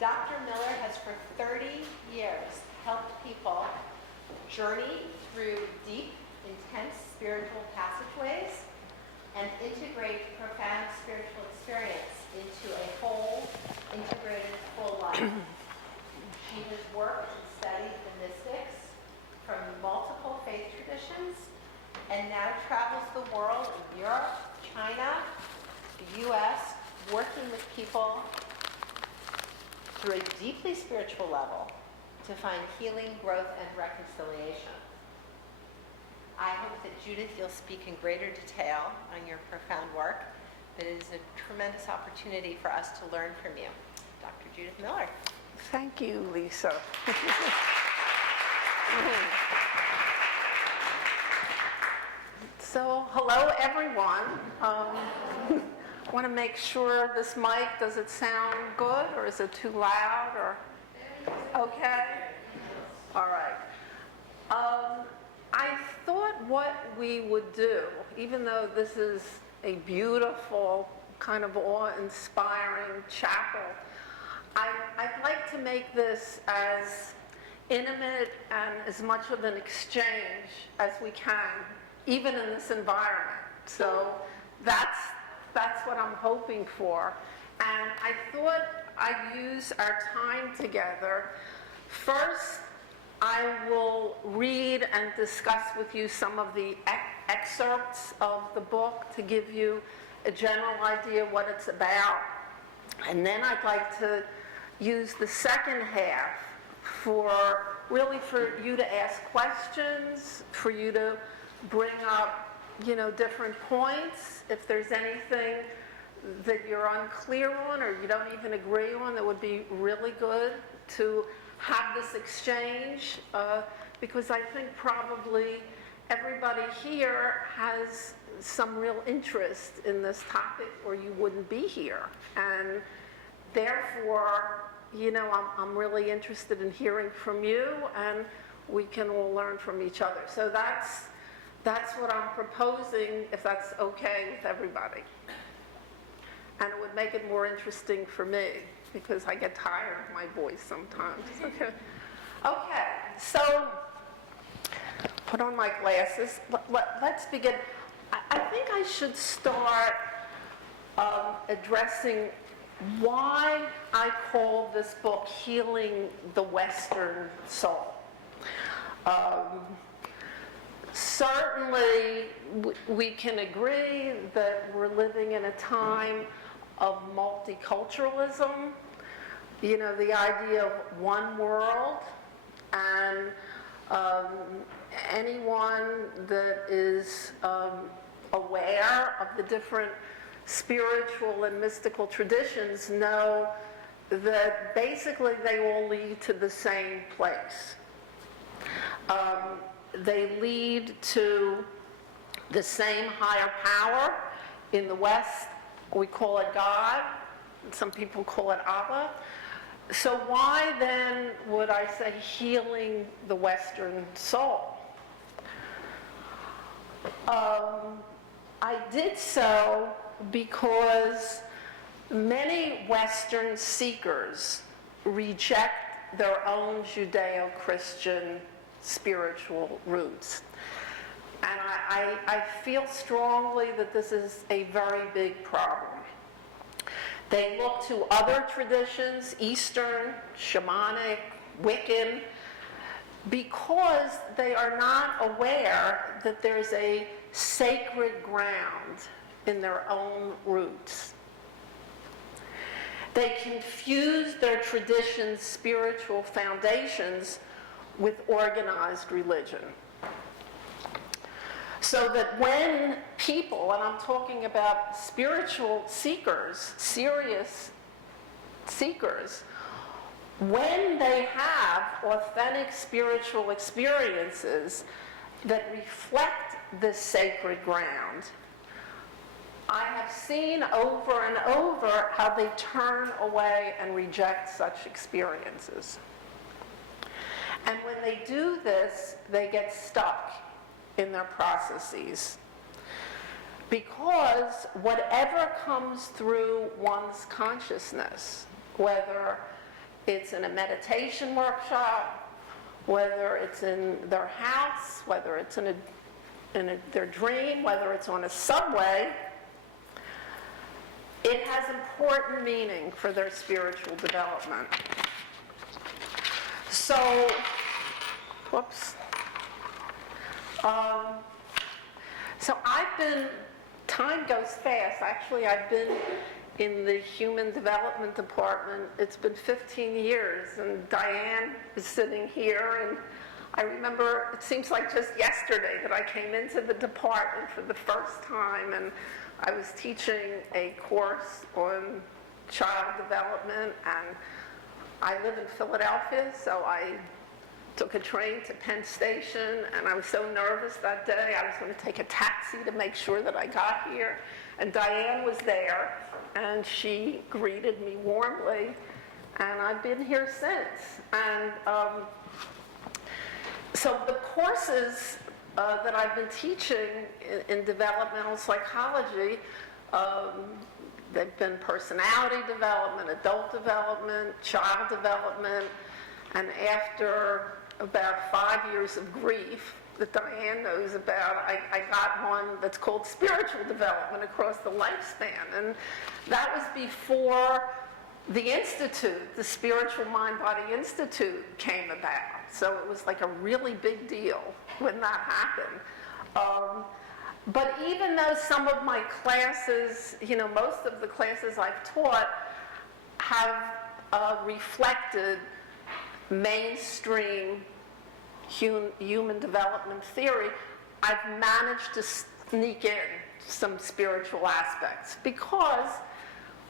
Dr. Miller has for 30 years helped people journey through deep, intense spiritual passageways and integrate profound spiritual experience into a whole, integrated, full life. She has worked and studied the mystics from multiple faith traditions and now travels the world in Europe, China, the US, working with people through a deeply spiritual level to find healing, growth, and reconciliation. I hope that Judith, you'll speak in greater detail on your profound work, but it is a tremendous opportunity for us to learn from you. Dr. Judith Miller. Thank you, Lisa. So, hello everyone. Want to make sure this mic, does it sound good or is it too loud or okay? All right. I thought what we would do, even though this is a beautiful, kind of awe-inspiring chapel, I'd like to make this as intimate and as much of an exchange as we can, even in this environment. So that's what I'm hoping for. And I thought I'd use our time together. First, I will read and discuss with you some of the excerpts of the book to give you a general idea what it's about. And then I'd like to use the second half for you to ask questions, for you to bring up, different points. If there's anything that you're unclear on or you don't even agree on, that would be really good to have this exchange, because I think probably everybody here has some real interest in this topic or you wouldn't be here. And therefore, I'm really interested in hearing from you, and we can all learn from each other. So that's what I'm proposing, if that's okay with everybody. And it would make it more interesting for me, because I get tired of my voice sometimes. Okay, so put on my glasses. Let's begin. I think I should start addressing why I call this book Healing the Western Soul. Certainly, we can agree that we're living in a time of multiculturalism, the idea of one world, and anyone that is aware of the different spiritual and mystical traditions know that basically they all lead to the same place. They lead to the same higher power. In the West, we call it God. Some people call it Allah. So why then would I say healing the Western soul? I did so because many Western seekers reject their own Judeo-Christian spiritual roots. And I feel strongly that this is a very big problem. They look to other traditions, Eastern, shamanic, Wiccan, because they are not aware that there's a sacred ground in their own roots. They confuse their tradition's spiritual foundations with organized religion. So that when people, and I'm talking about spiritual seekers, serious seekers, when they have authentic spiritual experiences that reflect this sacred ground, I have seen over and over how they turn away and reject such experiences. And when they do this, they get stuck in their processes. Because whatever comes through one's consciousness, whether it's in a meditation workshop, whether it's in their house, whether it's in their dream, whether it's on a subway, it has important meaning for their spiritual development. So, whoops. So time goes fast. Actually, I've been in the Human Development Department. It's been 15 years, and Diane is sitting here, and I remember, it seems like just yesterday that I came into the department for the first time, and I was teaching a course on child development, and I live in Philadelphia, so I took a train to Penn Station, and I was so nervous that day. I was going to take a taxi to make sure that I got here, and Diane was there, and she greeted me warmly, and I've been here since. And so the courses that I've been teaching in developmental psychology, they've been personality development, adult development, child development, and after about 5 years of grief that Diane knows about, I got one that's called spiritual development across the lifespan. And that was before the Institute, the Spiritual Mind-Body Institute, came about. So it was like a really big deal when that happened. But even though some of my classes, most of the classes I've taught have reflected mainstream human development theory, I've managed to sneak in some spiritual aspects, because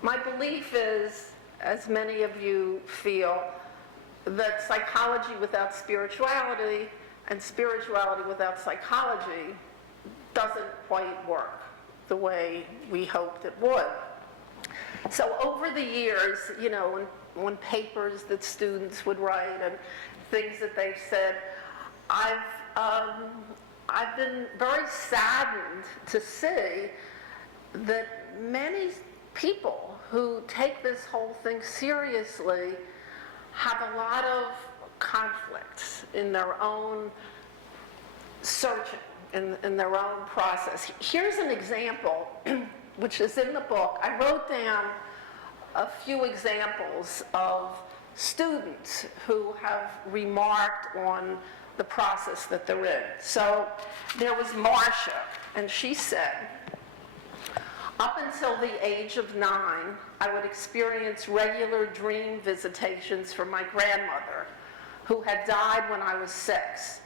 my belief is, as many of you feel, that psychology without spirituality and spirituality without psychology doesn't quite work the way we hoped it would. So over the years, when papers that students would write and things that they've said, I've been very saddened to see that many people who take this whole thing seriously have a lot of conflicts in their own searching, in their own process. Here's an example, which is in the book. I wrote down a few examples of students who have remarked on the process that they're in. So there was Marcia, and she said, up until the age of 9, I would experience regular dream visitations from my grandmother, who had died when I was 6.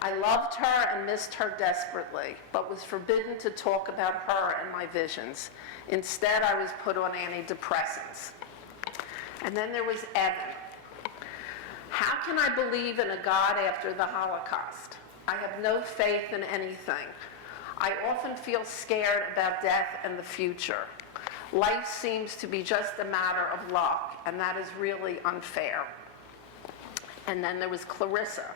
I loved her and missed her desperately, but was forbidden to talk about her and my visions. Instead, I was put on antidepressants. And then there was Evan. How can I believe in a God after the Holocaust? I have no faith in anything. I often feel scared about death and the future. Life seems to be just a matter of luck, and that is really unfair. And then there was Clarissa.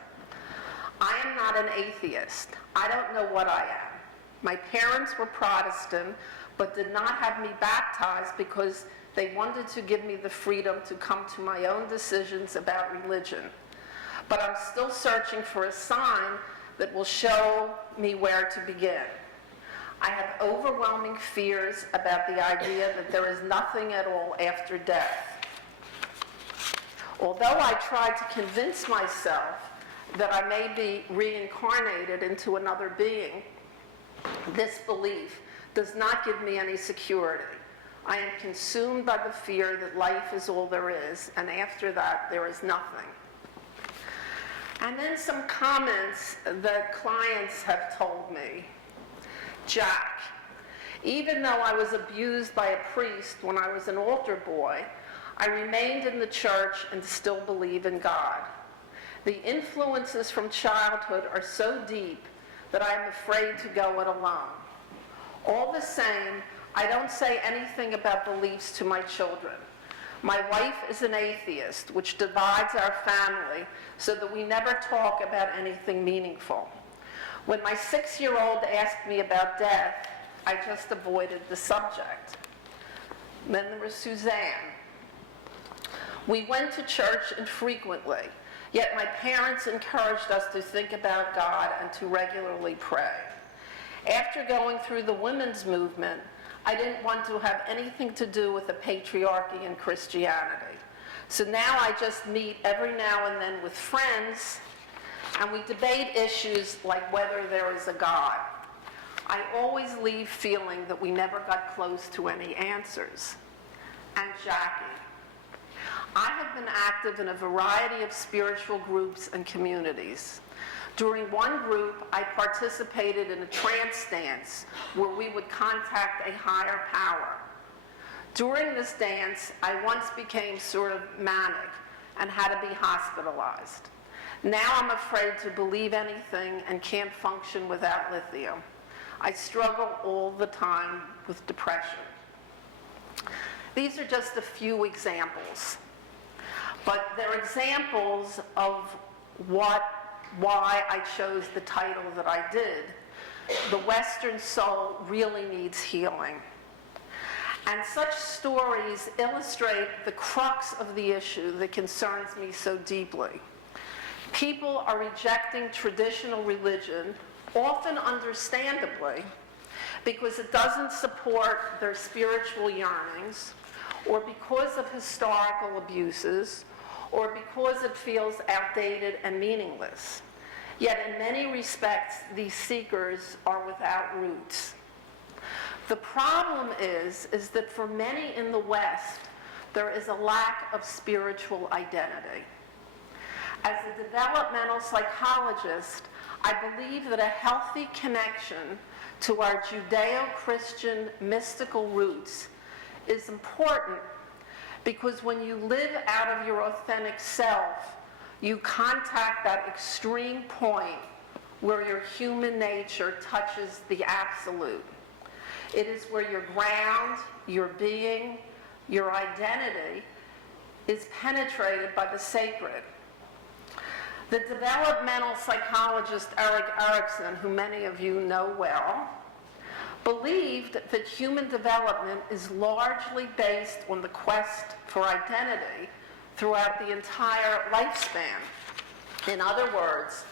I am not an atheist. I don't know what I am. My parents were Protestant, but did not have me baptized because they wanted to give me the freedom to come to my own decisions about religion. But I'm still searching for a sign that will show me where to begin. I have overwhelming fears about the idea that there is nothing at all after death. Although I try to convince myself that I may be reincarnated into another being, this belief does not give me any security. I am consumed by the fear that life is all there is, and after that, there is nothing. And then some comments that clients have told me. Jack, even though I was abused by a priest when I was an altar boy, I remained in the church and still believe in God. The influences from childhood are so deep that I am afraid to go it alone. All the same, I don't say anything about beliefs to my children. My wife is an atheist, which divides our family so that we never talk about anything meaningful. When my 6-year-old asked me about death, I just avoided the subject. Then there was Suzanne. We went to church infrequently, yet my parents encouraged us to think about God and to regularly pray. After going through the women's movement, I didn't want to have anything to do with the patriarchy in Christianity. So now I just meet every now and then with friends, and we debate issues like whether there is a God. I always leave feeling that we never got close to any answers. And Jackie. I have been active in a variety of spiritual groups and communities. During one group, I participated in a trance dance where we would contact a higher power. During this dance, I once became sort of manic and had to be hospitalized. Now I'm afraid to believe anything and can't function without lithium. I struggle all the time with depression. These are just a few examples, but they're examples of why I chose the title that I did. The Western soul really needs healing. And such stories illustrate the crux of the issue that concerns me so deeply. People are rejecting traditional religion, often understandably, because it doesn't support their spiritual yearnings, or because of historical abuses, or because it feels outdated and meaningless. Yet in many respects, these seekers are without roots. The problem is that for many in the West, there is a lack of spiritual identity. As a developmental psychologist, I believe that a healthy connection to our Judeo-Christian mystical roots is important, because when you live out of your authentic self, you contact that extreme point where your human nature touches the absolute. It is where your ground, your being, your identity is penetrated by the sacred. The developmental psychologist Erik Erikson, who many of you know well, believed that human development is largely based on the quest for identity throughout the entire lifespan. In other words,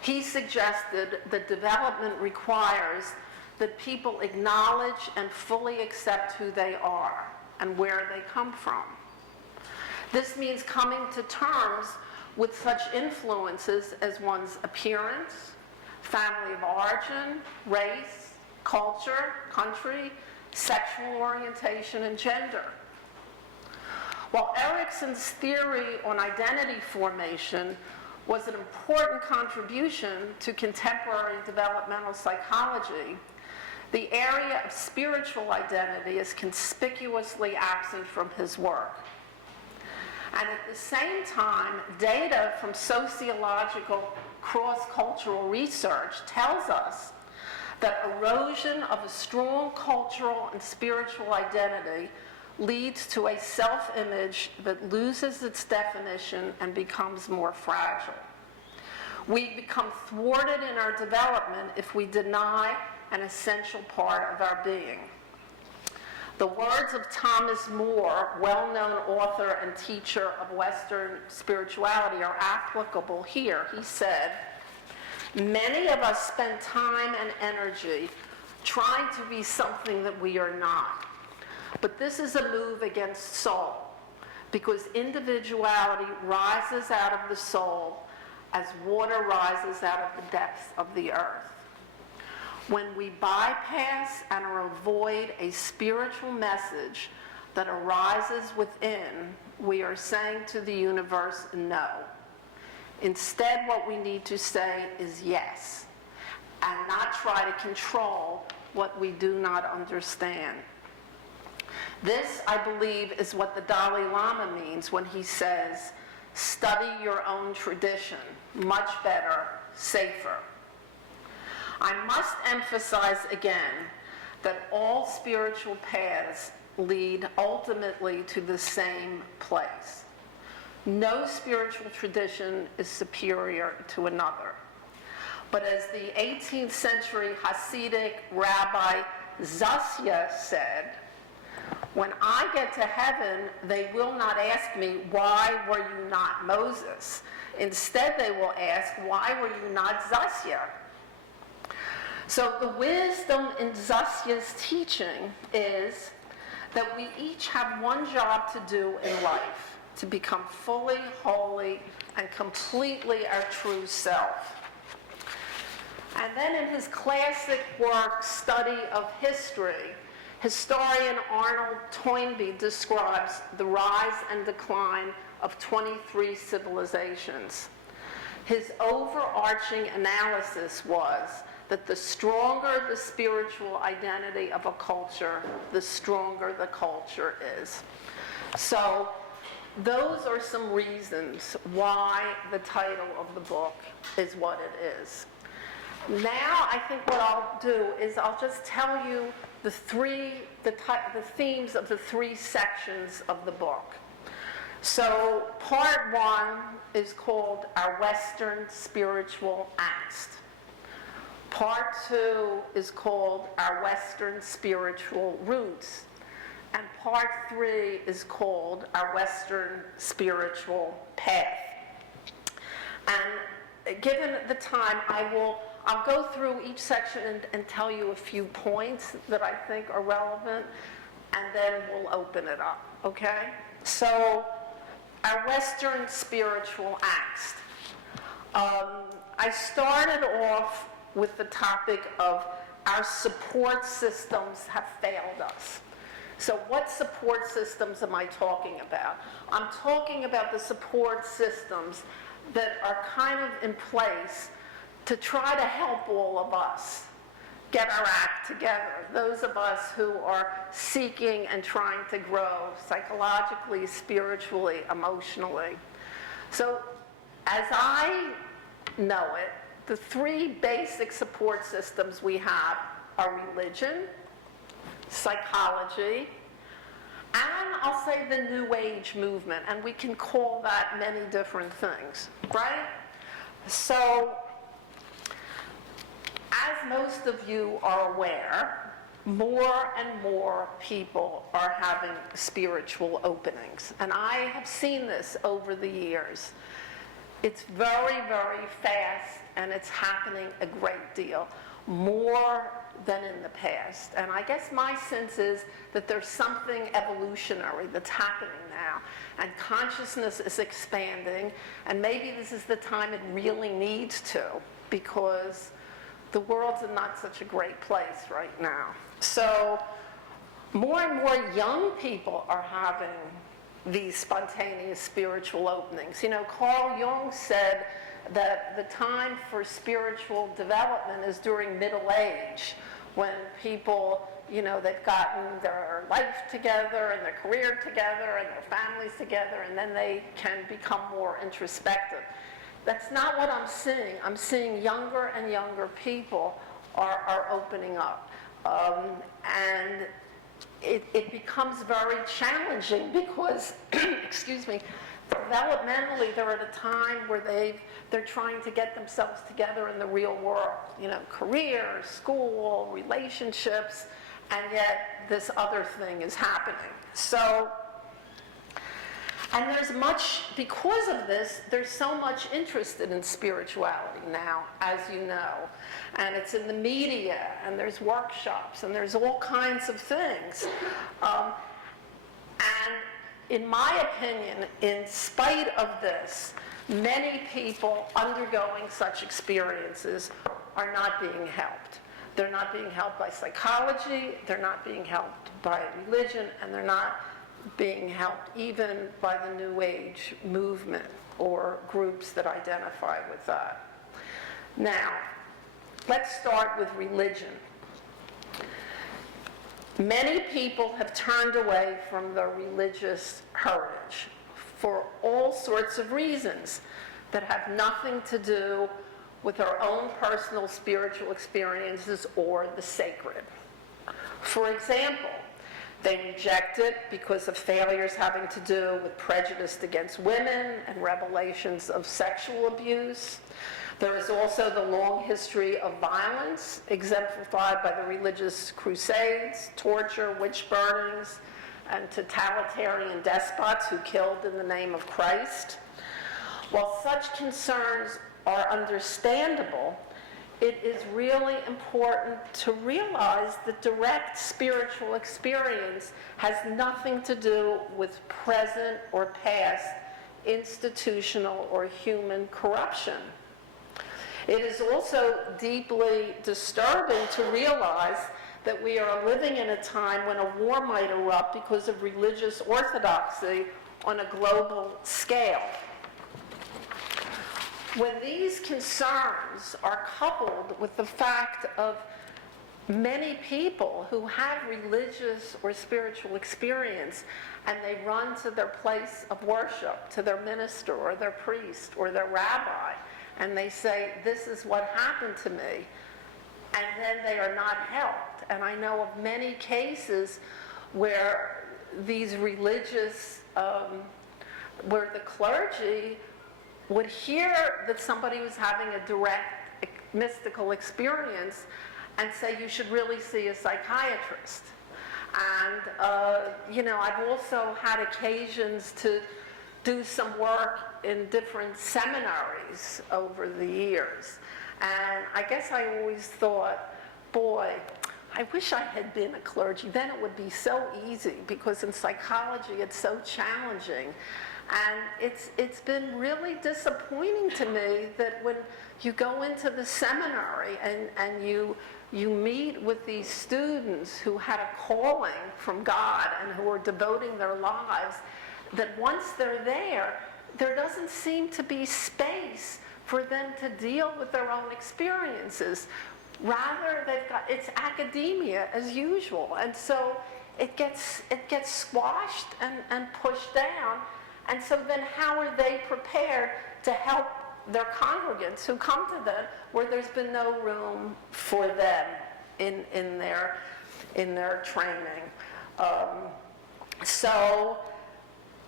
he suggested that development requires that people acknowledge and fully accept who they are and where they come from. This means coming to terms with such influences as one's appearance, family of origin, race, culture, country, sexual orientation, and gender. While Erikson's theory on identity formation was an important contribution to contemporary developmental psychology, the area of spiritual identity is conspicuously absent from his work. And at the same time, data from sociological cross-cultural research tells us that erosion of a strong cultural and spiritual identity leads to a self-image that loses its definition and becomes more fragile. We become thwarted in our development if we deny an essential part of our being. The words of Thomas More, well-known author and teacher of Western spirituality, are applicable here. He said, "Many of us spend time and energy trying to be something that we are not. But this is a move against soul, because individuality rises out of the soul as water rises out of the depths of the earth. When we bypass and or avoid a spiritual message that arises within, we are saying to the universe, no. Instead, what we need to say is yes, and not try to control what we do not understand." This, I believe, is what the Dalai Lama means when he says, "Study your own tradition, much better, safer." I must emphasize again that all spiritual paths lead ultimately to the same place. No spiritual tradition is superior to another. But as the 18th century Hasidic Rabbi Zasya said, When I get to heaven, they will not ask me, why were you not Moses? Instead, they will ask, why were you not Zasya? So the wisdom in Zasya's teaching is that we each have one job to do in life, to become fully, holy, and completely our true self. And then in his classic work, Study of History, historian Arnold Toynbee describes the rise and decline of 23 civilizations. His overarching analysis was that the stronger the spiritual identity of a culture, the stronger the culture is. So those are some reasons why the title of the book is what it is. Now I think what I'll do is I'll just tell you the themes of the three sections of the book. So part one is called Our Western Spiritual Angst. Part two is called Our Western Spiritual Roots. And part three is called Our Western Spiritual Path. And given the time, I'll go through each section and tell you a few points that I think are relevant, and then we'll open it up, okay? So, our Western spiritual angst. I started off with the topic of our support systems have failed us. So what support systems am I talking about? I'm talking about the support systems that are kind of in place to try to help all of us get our act together. Those of us who are seeking and trying to grow psychologically, spiritually, emotionally. So as I know it, the three basic support systems we have are religion, psychology, and I'll say the New Age movement, and we can call that many different things, right? So, as most of you are aware, more and more people are having spiritual openings, and I have seen this over the years. It's very, very fast, and it's happening a great deal, more than in the past. And I guess my sense is that there's something evolutionary that's happening now, and consciousness is expanding, and maybe this is the time it really needs to, because the world's in not such a great place right now. So more and more young people are having these spontaneous spiritual openings. You know, Carl Jung said that the time for spiritual development is during middle age, when people, you know, they've gotten their life together and their career together and their families together, and then they can become more introspective. That's not what I'm seeing. I'm seeing younger and younger people are opening up. And it becomes very challenging because, excuse me, developmentally they're at a time where they're trying to get themselves together in the real world. You know, career, school, relationships, and yet this other thing is happening. So, and there's much, because of this, there's so much interest in spirituality now, as you know. And it's in the media, and there's workshops, and there's all kinds of things. And in my opinion, in spite of this, many people undergoing such experiences are not being helped. They're not being helped by psychology, they're not being helped by religion, and they're not being helped even by the New Age movement or groups that identify with that. Now, let's start with religion. Many people have turned away from their religious heritage for all sorts of reasons that have nothing to do with our own personal spiritual experiences or the sacred. For example, they reject it because of failures having to do with prejudice against women and revelations of sexual abuse. There is also the long history of violence exemplified by the religious crusades, torture, witch burnings, and totalitarian despots who killed in the name of Christ. While such concerns are understandable, it is really important to realize that direct spiritual experience has nothing to do with present or past institutional or human corruption. It is also deeply disturbing to realize that we are living in a time when a war might erupt because of religious orthodoxy on a global scale. When these concerns are coupled with the fact of many people who have religious or spiritual experience and they run to their place of worship, to their minister or their priest or their rabbi, and they say, this is what happened to me, and then they are not helped. And I know of many cases where these religious, where the clergy would hear that somebody was having a direct mystical experience and say, you should really see a psychiatrist. And, I've also had occasions to do some work in different seminaries over the years. And I guess I always thought, boy, I wish I had been a clergy. Then it would be so easy, because in psychology it's so challenging. And it's been really disappointing to me that when you go into the seminary and you meet with these students who had a calling from God and who are devoting their lives, that once they're there doesn't seem to be space for them to deal with their own experiences. Rather, it's academia as usual. And so it gets squashed and pushed down. And so then how are they prepared to help their congregants who come to them where there's been no room for them in their training? So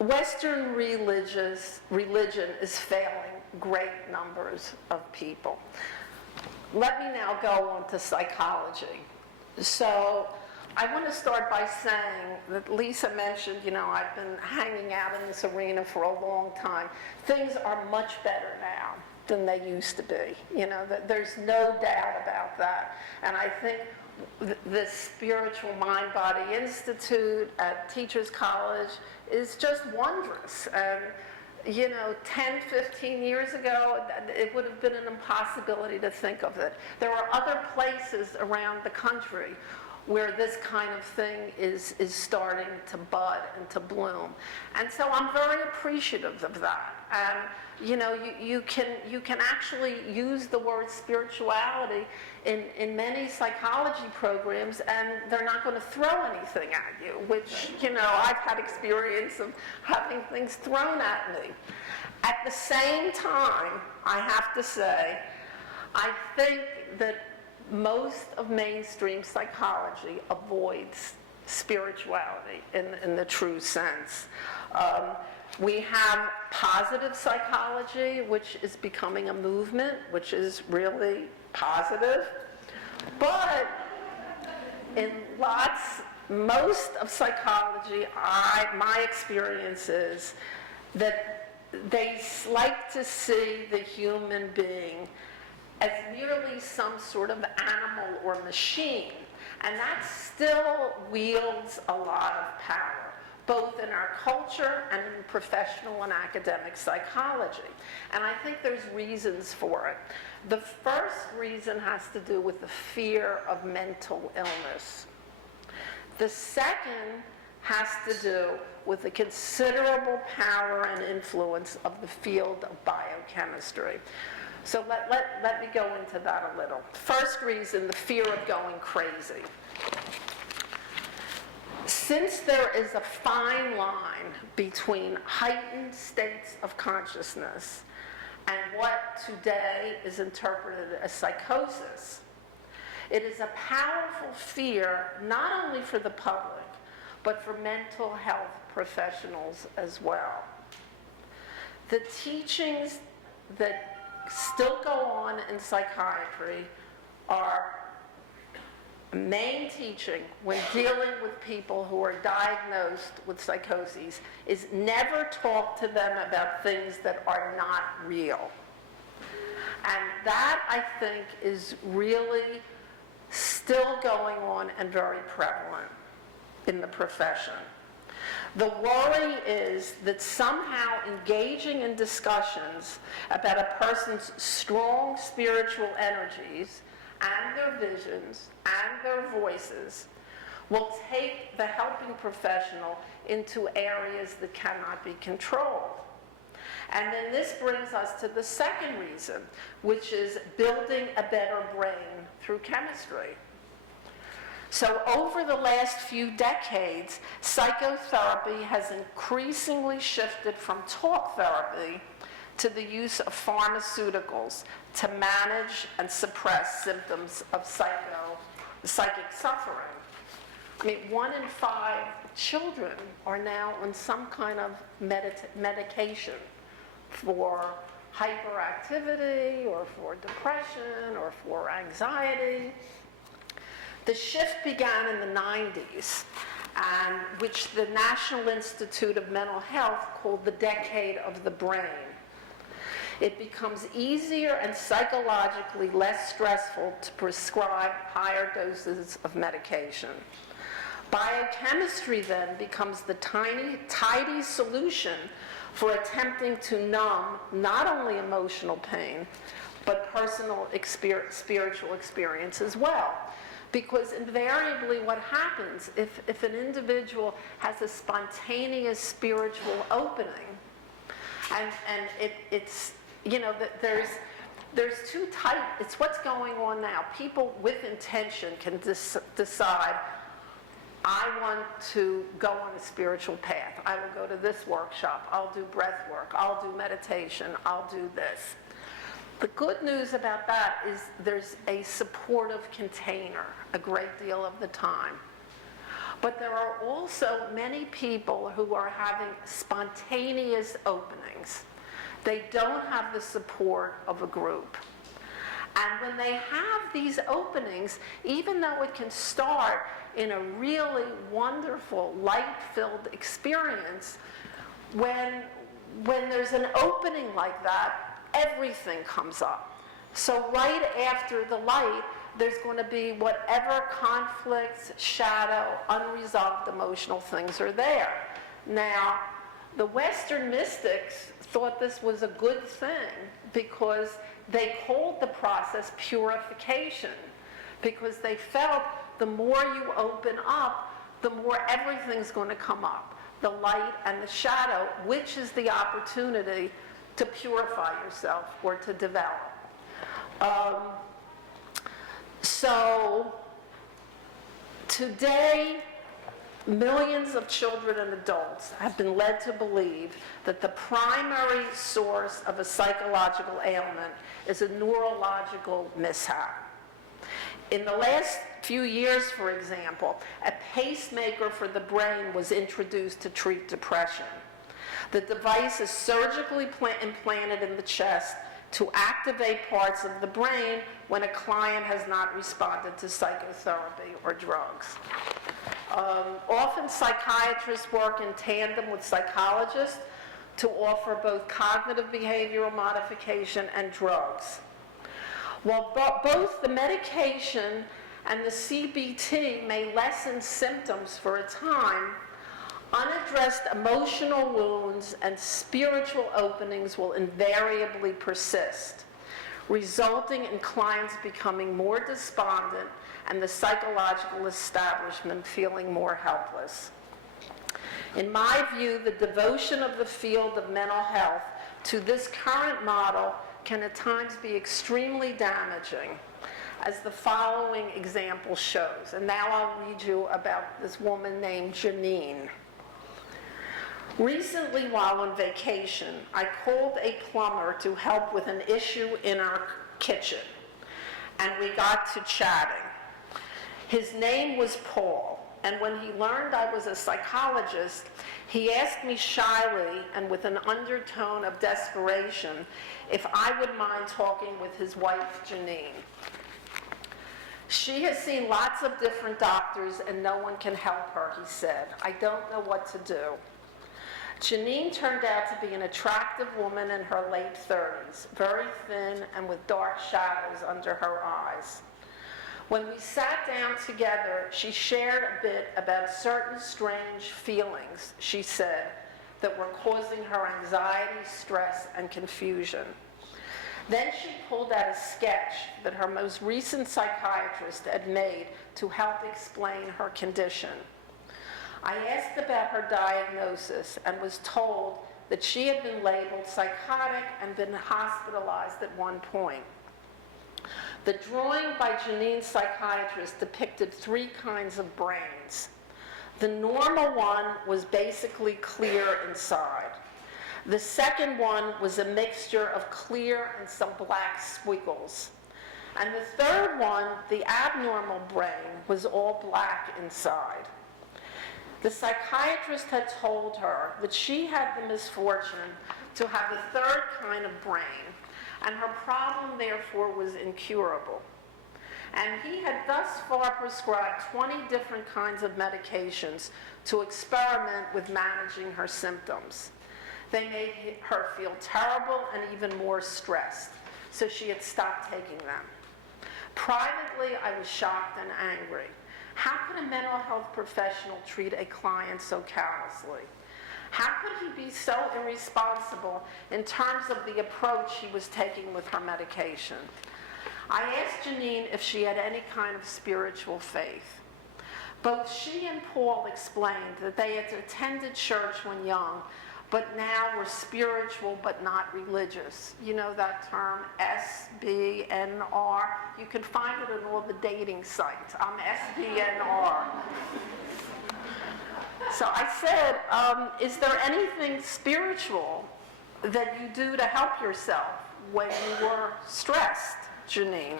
Western religion is failing great numbers of people. Let me now go on to psychology. So I want to start by saying that Lisa mentioned, I've been hanging out in this arena for a long time. Things are much better now than they used to be. There's no doubt about that. And I think the Spiritual Mind-Body Institute at Teachers College is just wondrous. And 10, 15 years ago, it would have been an impossibility to think of it. There are other places around the country where this kind of thing is starting to bud and to bloom. And so I'm very appreciative of that. And you can actually use the word spirituality in many psychology programs, and they're not going to throw anything at you, which, I've had experience of having things thrown at me. At the same time, I have to say, I think that most of mainstream psychology avoids spirituality in the true sense. We have positive psychology, which is becoming a movement, which is really positive. But in most of psychology, my experience is that they like to see the human being as merely some sort of animal or machine. And that still wields a lot of power, both in our culture and in professional and academic psychology. And I think there's reasons for it. The first reason has to do with the fear of mental illness. The second has to do with the considerable power and influence of the field of biochemistry. So let me go into that a little. First reason, the fear of going crazy. Since there is a fine line between heightened states of consciousness and what today is interpreted as psychosis, it is a powerful fear not only for the public, but for mental health professionals as well. The teachings that still go on in psychiatry are main teaching when dealing with people who are diagnosed with psychoses is never talk to them about things that are not real. And that, I think, is really still going on and very prevalent in the profession. The worry is that somehow engaging in discussions about a person's strong spiritual energies and their visions and their voices will take the helping professional into areas that cannot be controlled. And then this brings us to the second reason, which is building a better brain through chemistry. So over the last few decades, psychotherapy has increasingly shifted from talk therapy to the use of pharmaceuticals to manage and suppress symptoms of psychic suffering. I mean, 1 in 5 children are now on some kind of medication for hyperactivity or for depression or for anxiety. The shift began in the 90s, which the National Institute of Mental Health called the Decade of the Brain. It becomes easier and psychologically less stressful to prescribe higher doses of medication. Biochemistry then becomes the tidy solution for attempting to numb not only emotional pain, but personal spiritual experience as well. Because invariably what happens if an individual has a spontaneous spiritual opening, and it's, you know, there's two types, it's what's going on now. People with intention can decide, I want to go on a spiritual path. I will go to this workshop. I'll do breath work. I'll do meditation. I'll do this. The good news about that is there's a supportive container a great deal of the time. But there are also many people who are having spontaneous openings. They don't have the support of a group. And when they have these openings, even though it can start in a really wonderful, light-filled experience, when there's an opening like that, everything comes up. So right after the light, there's going to be whatever conflicts, shadow, unresolved emotional things are there. Now, the Western mystics thought this was a good thing because they called the process purification, because they felt the more you open up, the more everything's going to come up, the light and the shadow, which is the opportunity to purify yourself or to develop. So today, millions of children and adults have been led to believe that the primary source of a psychological ailment is a neurological mishap. In the last few years, for example, a pacemaker for the brain was introduced to treat depression. The device is surgically implanted in the chest to activate parts of the brain when a client has not responded to psychotherapy or drugs. Often psychiatrists work in tandem with psychologists to offer both cognitive behavioral modification and drugs. While both the medication and the CBT may lessen symptoms for a time, unaddressed emotional wounds and spiritual openings will invariably persist, resulting in clients becoming more despondent and the psychological establishment feeling more helpless. In my view, the devotion of the field of mental health to this current model can at times be extremely damaging, as the following example shows. And now I'll read you about this woman named Janine. Recently, while on vacation, I called a plumber to help with an issue in our kitchen, and we got to chatting. His name was Paul, and when he learned I was a psychologist, he asked me shyly and with an undertone of desperation if I would mind talking with his wife, Janine. She has seen lots of different doctors and no one can help her, he said. I don't know what to do. Janine turned out to be an attractive woman in her late 30s, very thin and with dark shadows under her eyes. When we sat down together, she shared a bit about certain strange feelings, she said, that were causing her anxiety, stress, and confusion. Then she pulled out a sketch that her most recent psychiatrist had made to help explain her condition. I asked about her diagnosis and was told that she had been labeled psychotic and been hospitalized at one point. The drawing by Janine's psychiatrist depicted 3 kinds of brains. The normal one was basically clear inside. The second one was a mixture of clear and some black squiggles. And the third one, the abnormal brain, was all black inside. The psychiatrist had told her that she had the misfortune to have a third kind of brain, and her problem therefore was incurable. And he had thus far prescribed 20 different kinds of medications to experiment with managing her symptoms. They made her feel terrible and even more stressed, so she had stopped taking them. Privately, I was shocked and angry. How could a mental health professional treat a client so callously? How could he be so irresponsible in terms of the approach he was taking with her medication? I asked Janine if she had any kind of spiritual faith. Both she and Paul explained that they had attended church when young, but now were spiritual but not religious. You know that term, SBNR? You can find it on all the dating sites. I'm SBNR. So I said, is there anything spiritual that you do to help yourself when you were stressed, Janine?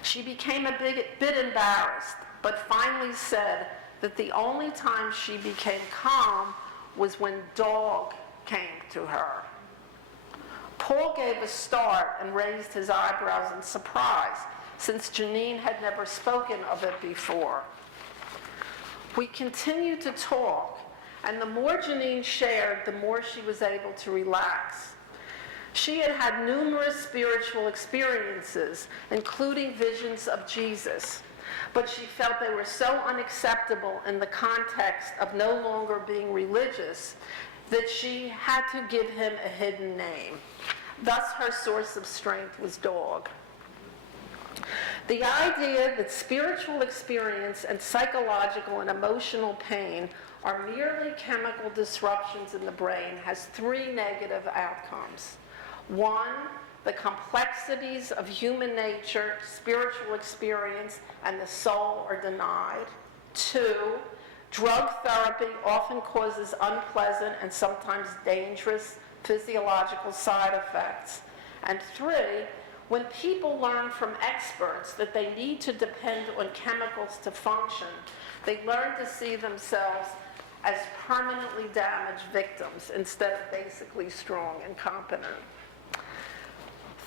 She became a bit embarrassed, but finally said that the only time she became calm was when dog came to her. Paul gave a start and raised his eyebrows in surprise, since Janine had never spoken of it before. We continued to talk, and the more Janine shared, the more she was able to relax. She had had numerous spiritual experiences, including visions of Jesus, but she felt they were so unacceptable in the context of no longer being religious that she had to give him a hidden name. Thus, her source of strength was dog. The idea that spiritual experience and psychological and emotional pain are merely chemical disruptions in the brain has 3 negative outcomes. 1, the complexities of human nature, spiritual experience, and the soul are denied. 2, drug therapy often causes unpleasant and sometimes dangerous physiological side effects. And 3, when people learn from experts that they need to depend on chemicals to function, they learn to see themselves as permanently damaged victims instead of basically strong and competent.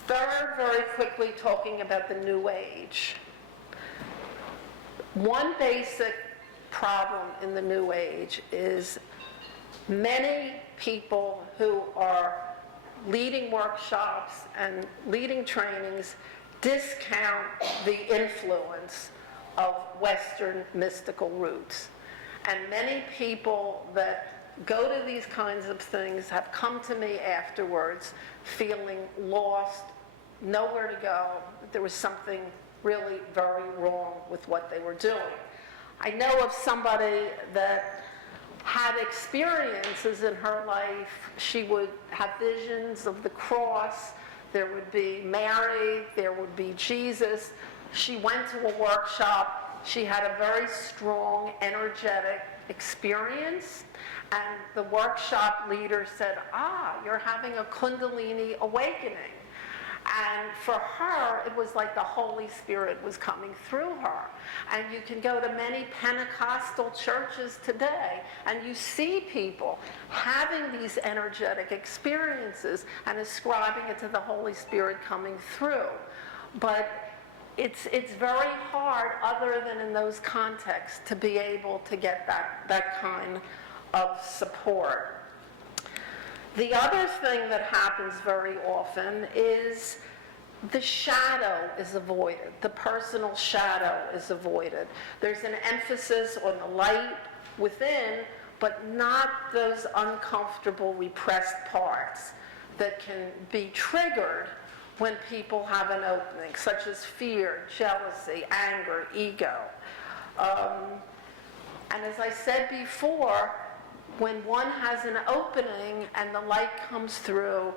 Third, very quickly talking about the New Age. One basic problem in the New Age is many people who are leading workshops and leading trainings discount the influence of Western mystical roots. And many people that go to these kinds of things have come to me afterwards feeling lost, nowhere to go. There was something really very wrong with what they were doing. I know of somebody that had experiences in her life. She would have visions of the cross. There would be Mary. There would be Jesus. She went to a workshop. She had a very strong, energetic experience. And the workshop leader said, you're having a Kundalini awakening. And for her, it was like the Holy Spirit was coming through her. And you can go to many Pentecostal churches today, and you see people having these energetic experiences and ascribing it to the Holy Spirit coming through. But it's very hard, other than in those contexts, to be able to get that kind of support. The other thing that happens very often is the shadow is avoided. The personal shadow is avoided. There's an emphasis on the light within, but not those uncomfortable, repressed parts that can be triggered when people have an opening, such as fear, jealousy, anger, ego. And as I said before, when one has an opening and the light comes through,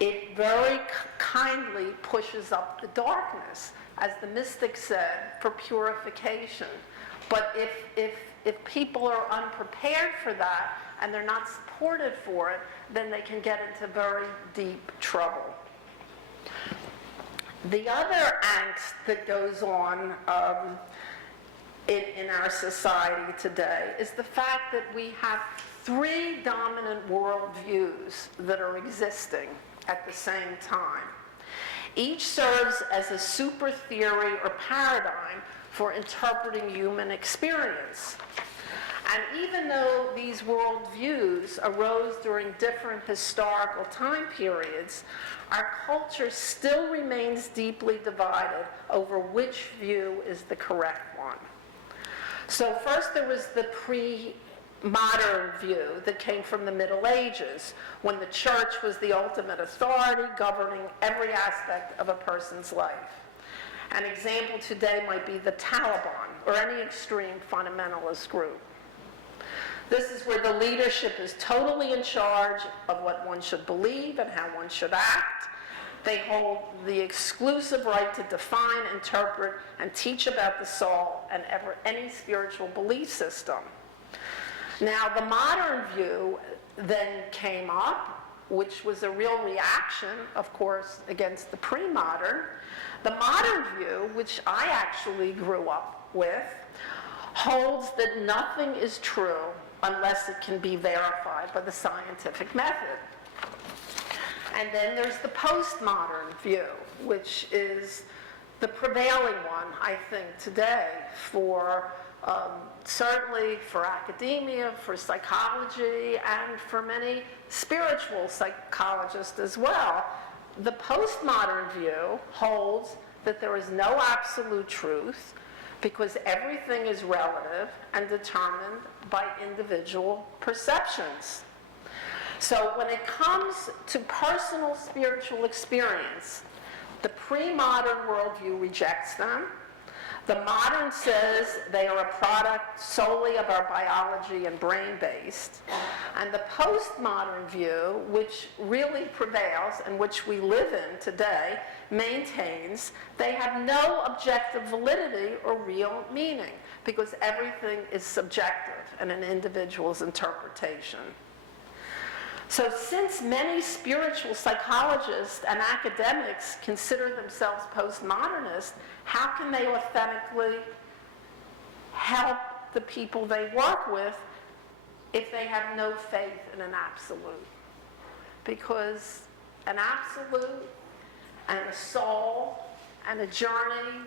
it very kindly pushes up the darkness, as the mystic said, for purification. But if people are unprepared for that and they're not supported for it, then they can get into very deep trouble. The other angst that goes on in our society today is the fact that we have three dominant worldviews that are existing at the same time. Each serves as a super theory or paradigm for interpreting human experience. And even though these worldviews arose during different historical time periods, our culture still remains deeply divided over which view is the correct one. So first there was the pre-modern view that came from the Middle Ages, when the church was the ultimate authority governing every aspect of a person's life. An example today might be the Taliban or any extreme fundamentalist group. This is where the leadership is totally in charge of what one should believe and how one should act. They hold the exclusive right to define, interpret, and teach about the soul and any spiritual belief system. Now, the modern view then came up, which was a real reaction, of course, against the pre-modern. The modern view, which I actually grew up with, holds that nothing is true unless it can be verified by the scientific method. And then there's the postmodern view, which is the prevailing one, I think, today for certainly for academia, for psychology, and for many spiritual psychologists as well. The postmodern view holds that there is no absolute truth because everything is relative and determined by individual perceptions. So when it comes to personal spiritual experience, the pre-modern worldview rejects them. The modern says they are a product solely of our biology and brain-based. And the postmodern view, which really prevails and which we live in today, maintains they have no objective validity or real meaning because everything is subjective and an individual's interpretation. So since many spiritual psychologists and academics consider themselves postmodernists, how can they authentically help the people they work with if they have no faith in an absolute? Because an absolute and a soul and a journey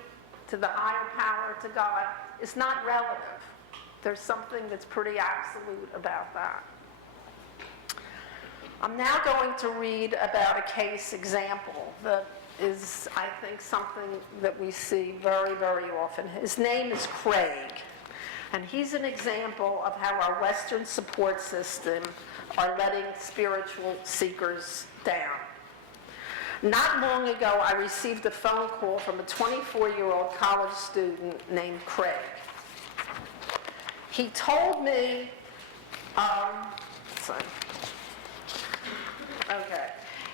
to the higher power, to God, is not relative. There's something that's pretty absolute about that. I'm now going to read about a case example that is, I think, something that we see very, very often. His name is Craig, and he's an example of how our Western support system are letting spiritual seekers down. Not long ago, I received a phone call from a 24-year-old college student named Craig. He told me,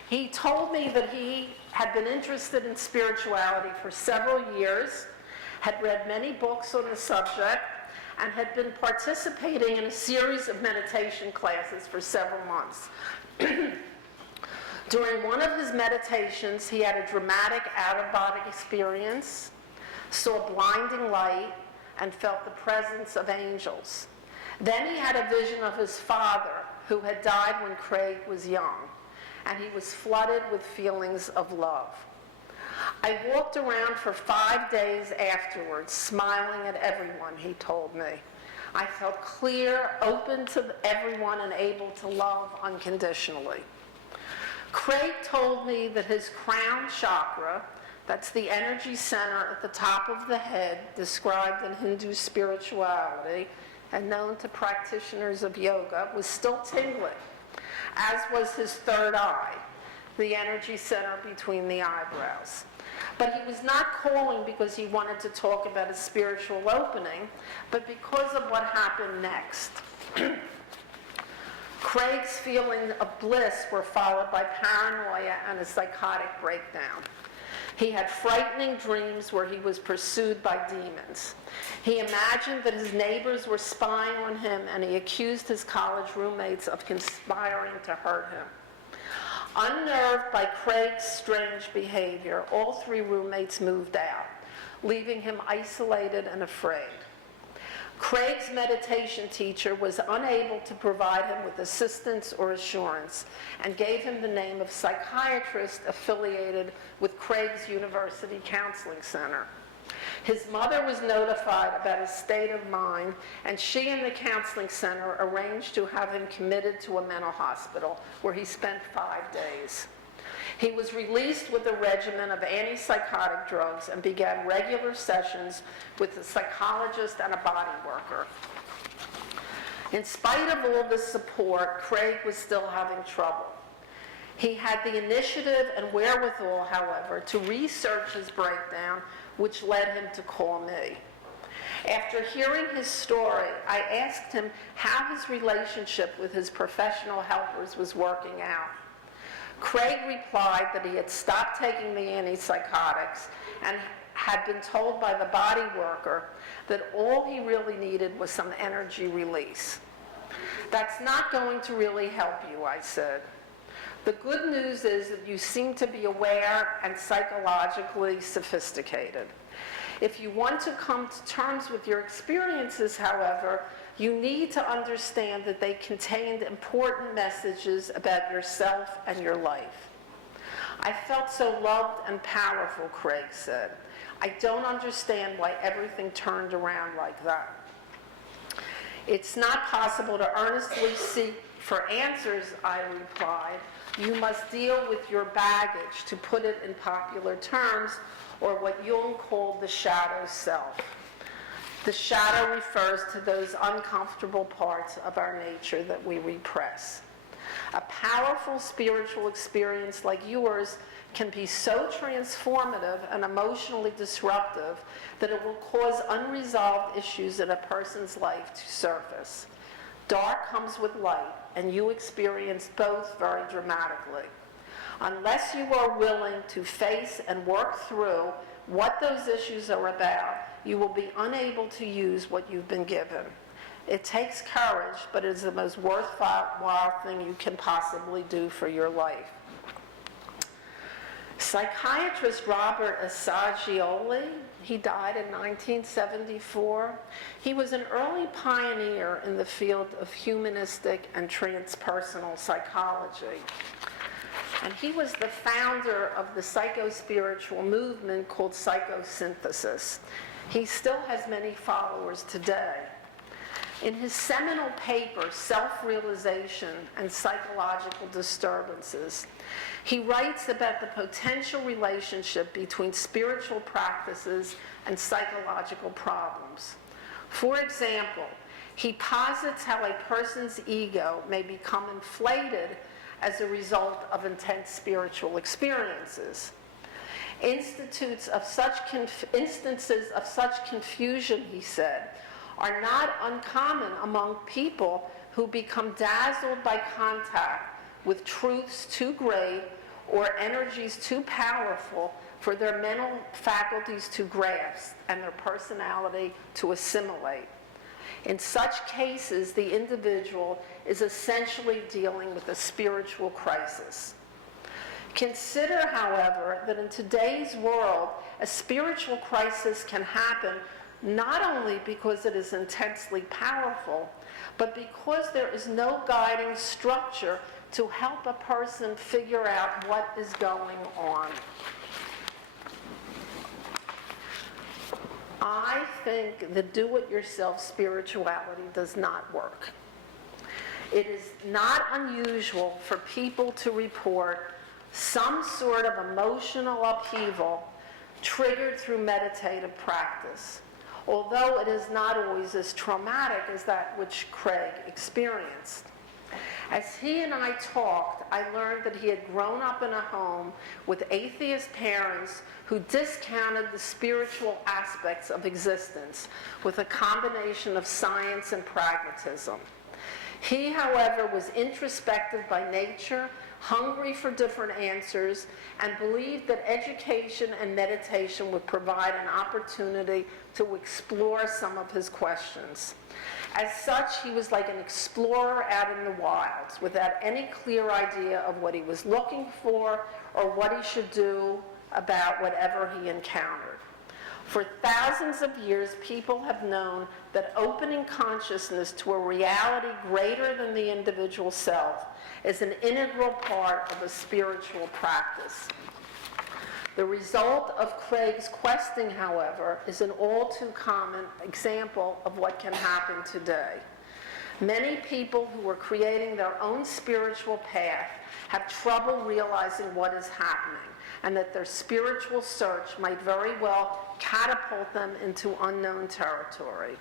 he told me that he had been interested in spirituality for several years, had read many books on the subject, and had been participating in a series of meditation classes for several months. During one of his meditations, he had a dramatic out-of-body experience, saw blinding light, and felt the presence of angels. Then he had a vision of his father, who had died when Craig was young, and he was flooded with feelings of love. I walked around for 5 days afterwards, smiling at everyone, he told me. I felt clear, open to everyone, and able to love unconditionally. Craig told me that his crown chakra, that's the energy center at the top of the head, described in Hindu spirituality and known to practitioners of yoga, was still tingling, as was his third eye, the energy center between the eyebrows. But he was not calling because he wanted to talk about a spiritual opening, but because of what happened next. Craig's feelings of bliss were followed by paranoia and a psychotic breakdown. He had frightening dreams where he was pursued by demons. He imagined that his neighbors were spying on him, and he accused his college roommates of conspiring to hurt him. Unnerved by Craig's strange behavior, all 3 roommates moved out, leaving him isolated and afraid. Craig's meditation teacher was unable to provide him with assistance or assurance and gave him the name of psychiatrist affiliated with Craig's University Counseling Center. His mother was notified about his state of mind, and she and the counseling center arranged to have him committed to a mental hospital where he spent 5 days. He was released with a regimen of antipsychotic drugs and began regular sessions with a psychologist and a body worker. In spite of all this support, Craig was still having trouble. He had the initiative and wherewithal, however, to research his breakdown, which led him to call me. After hearing his story, I asked him how his relationship with his professional helpers was working out. Craig replied that he had stopped taking the antipsychotics and had been told by the body worker that all he really needed was some energy release. That's not going to really help you, I said. The good news is that you seem to be aware and psychologically sophisticated. If you want to come to terms with your experiences, however, you need to understand that they contained important messages about yourself and your life. I felt so loved and powerful, Craig said. I don't understand why everything turned around like that. It's not possible to earnestly seek for answers, I replied. You must deal with your baggage, to put it in popular terms, or what Jung called the shadow self. The shadow refers to those uncomfortable parts of our nature that we repress. A powerful spiritual experience like yours can be so transformative and emotionally disruptive that it will cause unresolved issues in a person's life to surface. Dark comes with light, and you experience both very dramatically. Unless you are willing to face and work through what those issues are about, you will be unable to use what you've been given. It takes courage, but it is the most worthwhile thing you can possibly do for your life. Psychiatrist Robert Assagioli, he died in 1974. He was an early pioneer in the field of humanistic and transpersonal psychology. And he was the founder of the psychospiritual movement called psychosynthesis. He still has many followers today. In his seminal paper, Self-Realization and Psychological Disturbances, he writes about the potential relationship between spiritual practices and psychological problems. For example, he posits how a person's ego may become inflated as a result of intense spiritual experiences. Instances of such confusion, he said, are not uncommon among people who become dazzled by contact with truths too great or energies too powerful for their mental faculties to grasp and their personality to assimilate. In such cases, the individual is essentially dealing with a spiritual crisis. Consider, however, that in today's world, a spiritual crisis can happen not only because it is intensely powerful, but because there is no guiding structure to help a person figure out what is going on. I think the do-it-yourself spirituality does not work. It is not unusual for people to report some sort of emotional upheaval triggered through meditative practice, although it is not always as traumatic as that which Craig experienced. As he and I talked, I learned that he had grown up in a home with atheist parents who discounted the spiritual aspects of existence with a combination of science and pragmatism. He, however, was introspective by nature, hungry for different answers, and believed that education and meditation would provide an opportunity to explore some of his questions. As such, he was like an explorer out in the wilds, without any clear idea of what he was looking for or what he should do about whatever he encountered. For thousands of years, people have known that opening consciousness to a reality greater than the individual self is an integral part of a spiritual practice. The result of Craig's questing, however, is an all too common example of what can happen today. Many people who are creating their own spiritual path have trouble realizing what is happening, and that their spiritual search might very well catapult them into unknown territory.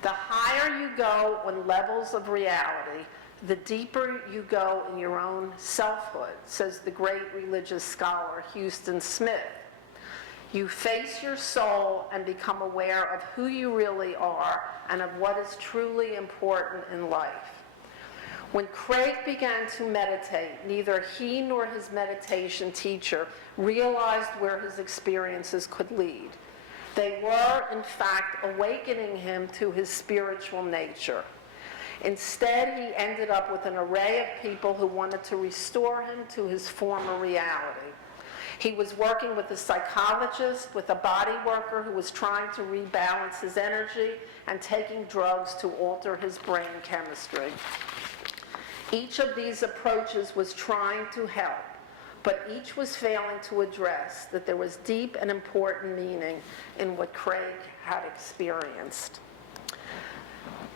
The higher you go on levels of reality, the deeper you go in your own selfhood, says the great religious scholar Houston Smith. You face your soul and become aware of who you really are and of what is truly important in life. When Craig began to meditate, neither he nor his meditation teacher realized where his experiences could lead. They were, in fact, awakening him to his spiritual nature. Instead, he ended up with an array of people who wanted to restore him to his former reality. He was working with a psychologist, with a body worker who was trying to rebalance his energy, and taking drugs to alter his brain chemistry. Each of these approaches was trying to help, but each was failing to address that there was deep and important meaning in what Craig had experienced.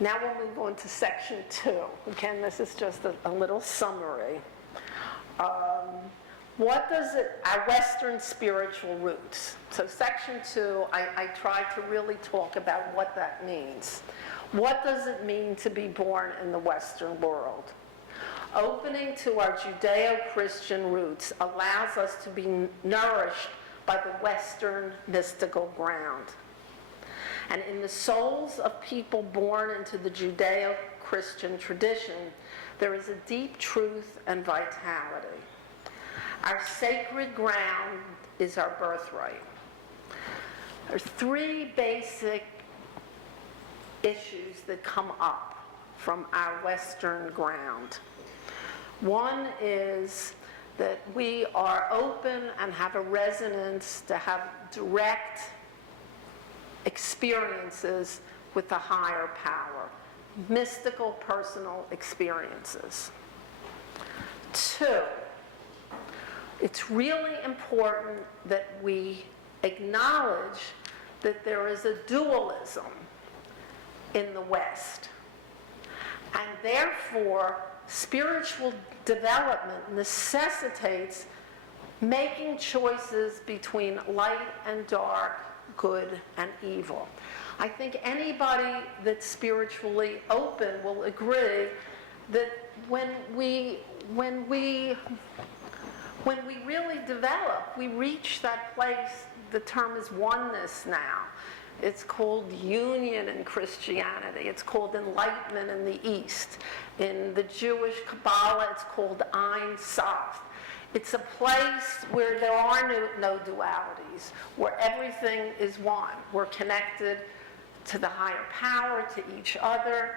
Now we'll move on to section 2. Again, this is just a little summary. What does our Western spiritual roots? So section 2, I tried to really talk about what that means. What does it mean to be born in the Western world? Opening to our Judeo-Christian roots allows us to be nourished by the Western mystical ground. And in the souls of people born into the Judeo-Christian tradition, there is a deep truth and vitality. Our sacred ground is our birthright. There are 3 basic issues that come up from our Western ground. One is that we are open and have a resonance to have direct experiences with the higher power, mystical personal experiences. 2, it's really important that we acknowledge that there is a dualism in the West, and therefore spiritual development necessitates making choices between light and dark, good and evil. I think anybody that's spiritually open will agree that when we really develop, we reach that place. The term is oneness now. It's called union in Christianity. It's called enlightenment in the East. In the Jewish Kabbalah, it's called Ein Sof. It's a place where there are no dualities, where everything is one. We're connected to the higher power, to each other.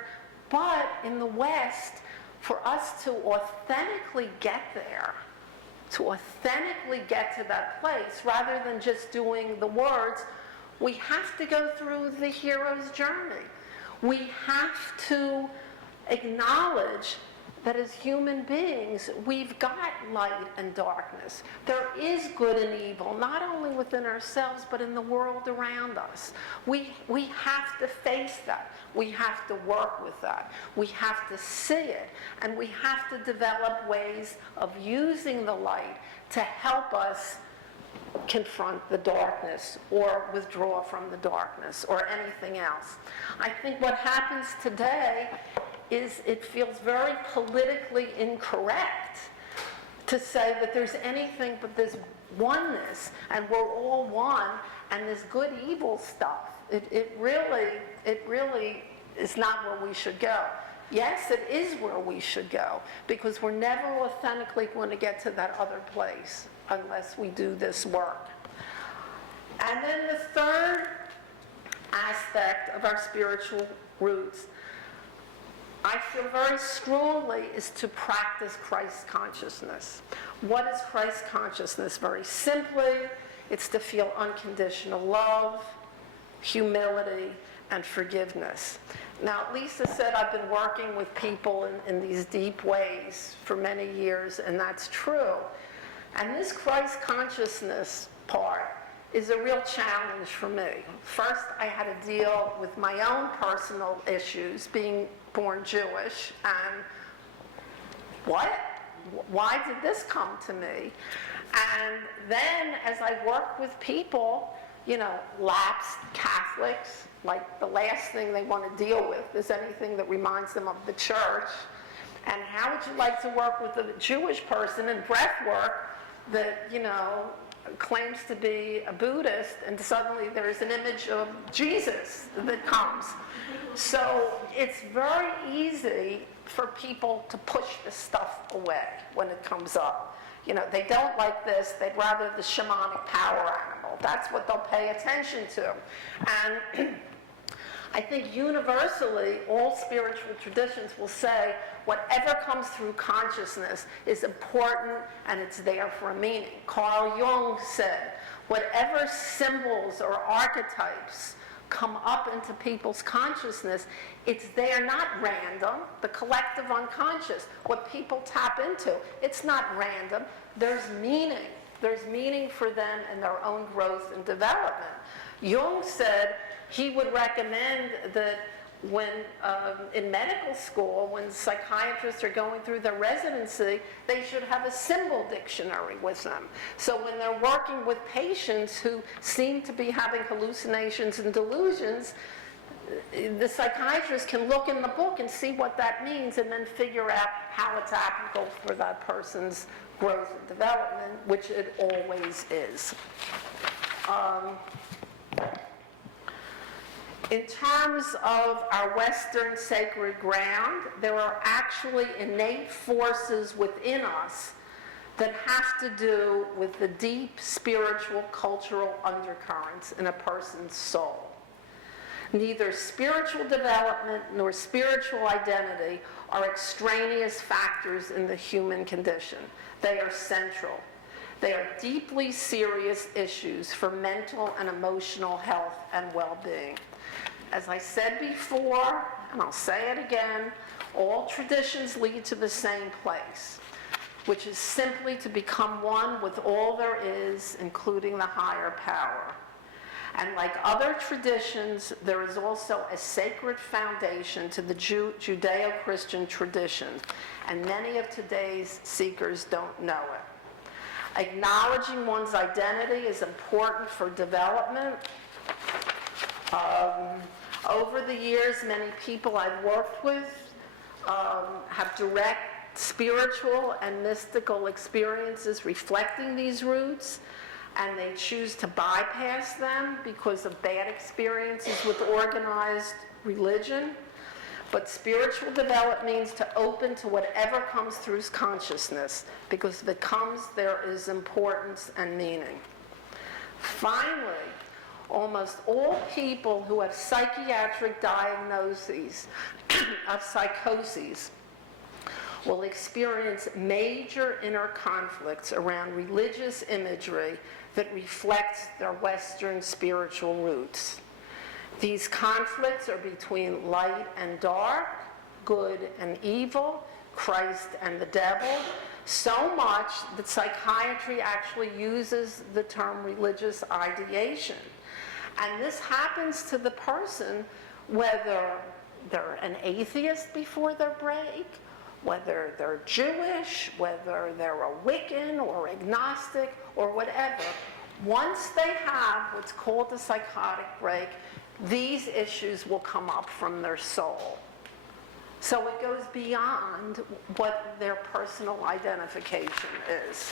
But in the West, for us to authentically get there, to authentically get to that place, rather than just doing the words, we have to go through the hero's journey. We have to acknowledge that as human beings, we've got light and darkness. There is good and evil, not only within ourselves, but in the world around us. We have to face that. We have to work with that. We have to see it, and we have to develop ways of using the light to help us confront the darkness or withdraw from the darkness or anything else. I think what happens today is it feels very politically incorrect to say that there's anything but this oneness and we're all one and this good evil stuff. It really is not where we should go. Yes, it is where we should go, because we're never authentically going to get to that other place unless we do this work. And then the third aspect of our spiritual roots, I feel very strongly, is to practice Christ consciousness. What is Christ consciousness? Very simply, it's to feel unconditional love, humility, and forgiveness. Now, Lisa said I've been working with people in these deep ways for many years, and that's true. And this Christ consciousness part is a real challenge for me. First, I had to deal with my own personal issues, being born Jewish, and what? Why did this come to me? And then as I work with people, lapsed Catholics, like the last thing they want to deal with is anything that reminds them of the church. And how would you like to work with a Jewish person in breath work that, claims to be a Buddhist, and suddenly there's an image of Jesus that comes? So it's very easy for people to push this stuff away when it comes up. They don't like this, they'd rather the shamanic power animal. That's what they'll pay attention to. And I think universally, all spiritual traditions will say whatever comes through consciousness is important and it's there for a meaning. Carl Jung said, whatever symbols or archetypes come up into people's consciousness, it's there, not random, the collective unconscious, what people tap into. It's not random. There's meaning. There's meaning for them in their own growth and development. Jung said he would recommend that when in medical school, when psychiatrists are going through their residency, they should have a symbol dictionary with them. So when they're working with patients who seem to be having hallucinations and delusions, the psychiatrist can look in the book and see what that means and then figure out how it's applicable for that person's growth and development, which it always is. In terms of our Western sacred ground, there are actually innate forces within us that have to do with the deep spiritual, cultural undercurrents in a person's soul. Neither spiritual development nor spiritual identity are extraneous factors in the human condition. They are central. They are deeply serious issues for mental and emotional health and well-being. As I said before, and I'll say it again, all traditions lead to the same place, which is simply to become one with all there is, including the higher power. And like other traditions, there is also a sacred foundation to the Judeo-Christian tradition, and many of today's seekers don't know it. Acknowledging one's identity is important for development. Over the years, many people I've worked with have direct spiritual and mystical experiences reflecting these roots, and they choose to bypass them because of bad experiences with organized religion. But spiritual development means to open to whatever comes through consciousness, because if it comes, there is importance and meaning. Finally, almost all people who have psychiatric diagnoses of psychoses will experience major inner conflicts around religious imagery that reflects their Western spiritual roots. These conflicts are between light and dark, good and evil, Christ and the devil, so much that psychiatry actually uses the term religious ideation. And this happens to the person whether they're an atheist before their break, whether they're Jewish, whether they're a Wiccan or agnostic or whatever. Once they have what's called a psychotic break, these issues will come up from their soul. So it goes beyond what their personal identification is.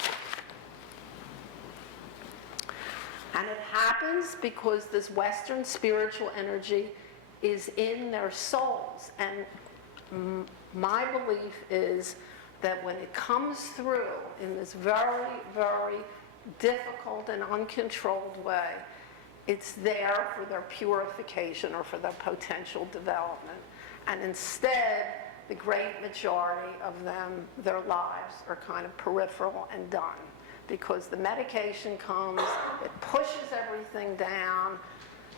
And it happens because this Western spiritual energy is in their souls. And my belief is that when it comes through in this very, very difficult and uncontrolled way, it's there for their purification or for their potential development. And instead, the great majority of them, their lives are kind of peripheral and done. Because the medication comes, it pushes everything down,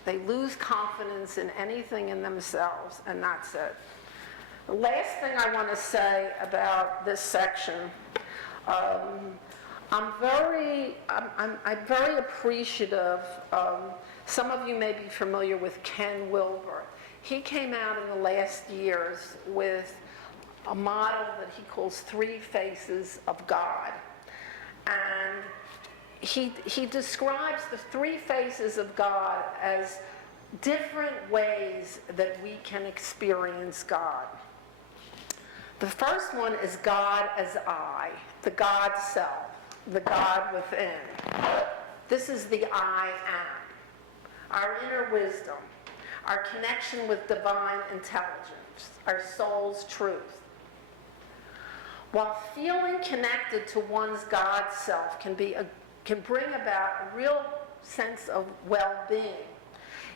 they lose confidence in anything in themselves, and that's it. The last thing I want to say about this section, I'm very appreciative. Some of you may be familiar with Ken Wilber. He came out in the last years with a model that he calls 3 Faces of God. And he describes the 3 faces of God as different ways that we can experience God. The first one is God as I, the God self, the God within. This is the I am, our inner wisdom, our connection with divine intelligence, our soul's truth. While feeling connected to one's God self can bring about a real sense of well-being,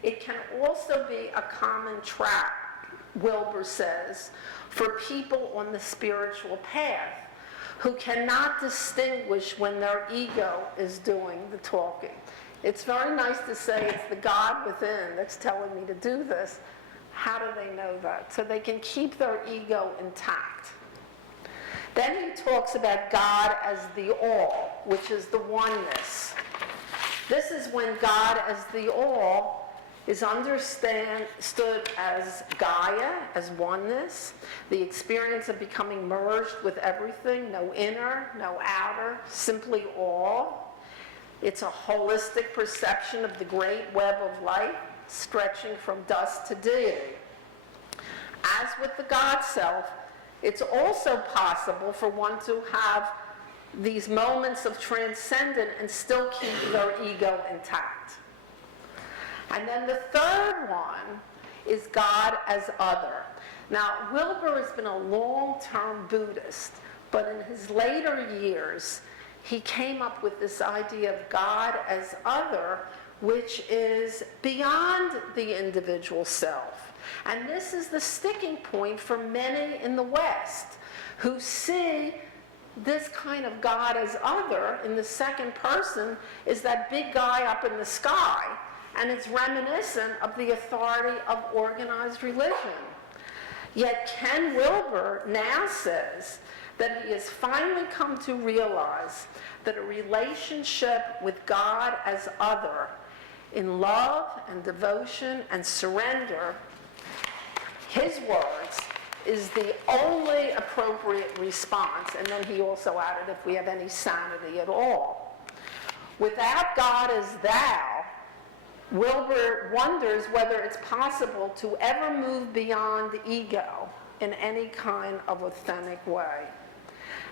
it can also be a common trap, Wilber says, for people on the spiritual path who cannot distinguish when their ego is doing the talking. It's very nice to say it's the God within that's telling me to do this. How do they know that? So they can keep their ego intact. Then he talks about God as the all, which is the oneness. This is when God as the all is understood as Gaia, as oneness, the experience of becoming merged with everything, no inner, no outer, simply all. It's a holistic perception of the great web of light stretching from dust to deity. As with the God self, it's also possible for one to have these moments of transcendence and still keep their ego intact. And then the third one is God as other. Now, Wilber has been a long-term Buddhist, but in his later years, he came up with this idea of God as other, which is beyond the individual self. And this is the sticking point for many in the West who see this kind of God as other in the second person is that big guy up in the sky, and it's reminiscent of the authority of organized religion. Yet Ken Wilber now says that he has finally come to realize that a relationship with God as other in love and devotion and surrender, his words, is the only appropriate response. And then he also added, if we have any sanity at all. Without God as thou, Wilber wonders whether it's possible to ever move beyond the ego in any kind of authentic way.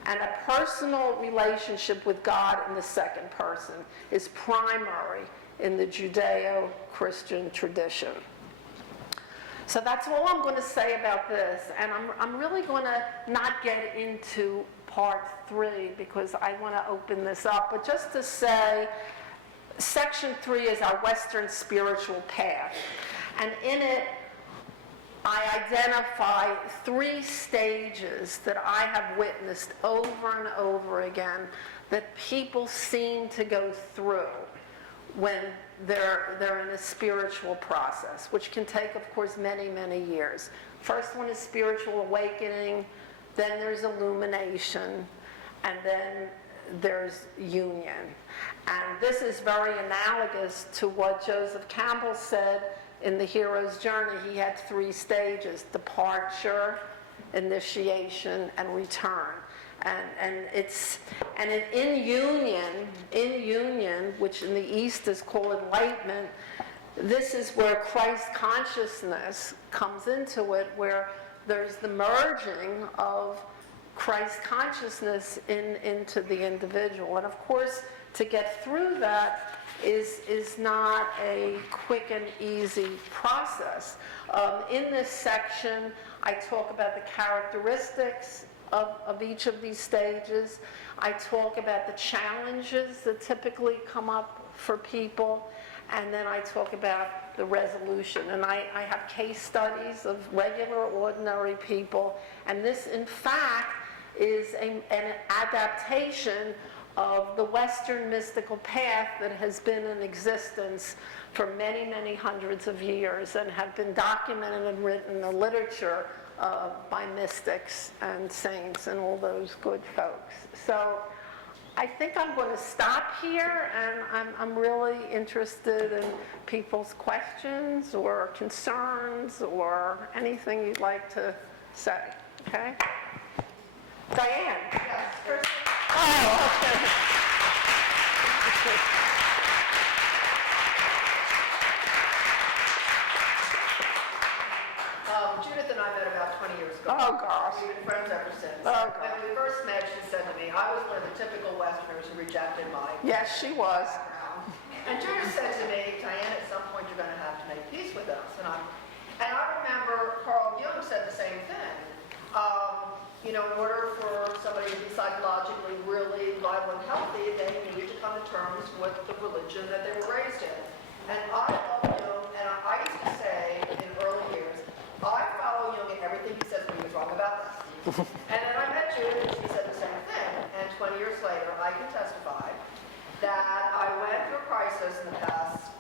And a personal relationship with God in the second person is primary in the Judeo-Christian tradition. So that's all I'm going to say about this, and I'm really going to not get into part 3 because I want to open this up, but just to say, section 3 is our Western spiritual path, and in it I identify 3 stages that I have witnessed over and over again that people seem to go through when they're in a spiritual process, which can take, of course, many, many years. First one is spiritual awakening. then there's illumination, and then there's union. And this is very analogous to what Joseph Campbell said in The Hero's Journey. He had 3 stages: departure, initiation, and return. And in union, which in the East is called enlightenment, this is where Christ consciousness comes into it, where there's the merging of Christ consciousness into the individual. And of course, to get through that is not a quick and easy process. In this section, I talk about the characteristics of each of these stages. I talk about the challenges that typically come up for people, and then I talk about the resolution. And I have case studies of regular, ordinary people, and this, in fact, is an adaptation of the Western mystical path that has been in existence for many, many hundreds of years and have been documented and written in the literature by mystics and saints and all those good folks. So I think I'm going to stop here, and I'm really interested in people's questions or concerns or anything you'd like to say. Okay? Diane? Yes, first, Oh, okay. Judith and I met about 20 years ago. Oh, gosh. We've been friends ever since. Oh, When gosh. we first met, she said to me, I was one of the typical Westerners who rejected my Yes, she was. background. And Judith said to me, Diane, at some point you're going to have to make peace with us. And I remember Carl Jung said the same thing. In order for somebody to be psychologically really vital and healthy, they needed to come to terms with the religion that they were raised in. And I love Jung, and I used to say in early years, I follow Jung in everything he says, but he was wrong about this. And then I met Judith, and she said the same thing. And 20 years later, I can testify that I went through a crisis in the past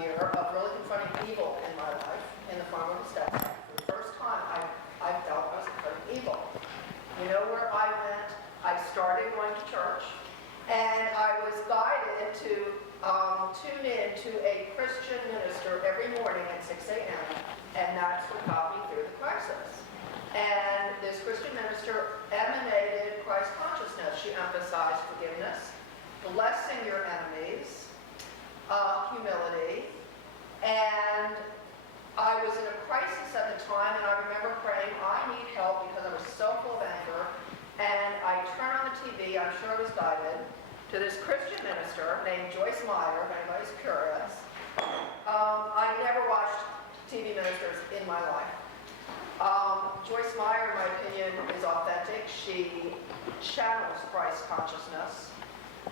year of really confronting evil in my life in the form of a stepson. For the first time, I felt I was confronting evil. You know where I went? I started going to church, and I was guided to tune in to a Christian minister every morning at 6 a.m., and that's what got me through the crisis. And this Christian minister emanated Christ consciousness. She emphasized forgiveness, blessing your enemies, humility, and I was in a crisis at the time, and I remember praying, I need help, because I was so full of anger. And I turned on the TV, I'm sure I was guided, to this Christian minister named Joyce Meyer, if anybody's curious. I never watched TV ministers in my life. Joyce Meyer, in my opinion, is authentic. She channels Christ consciousness.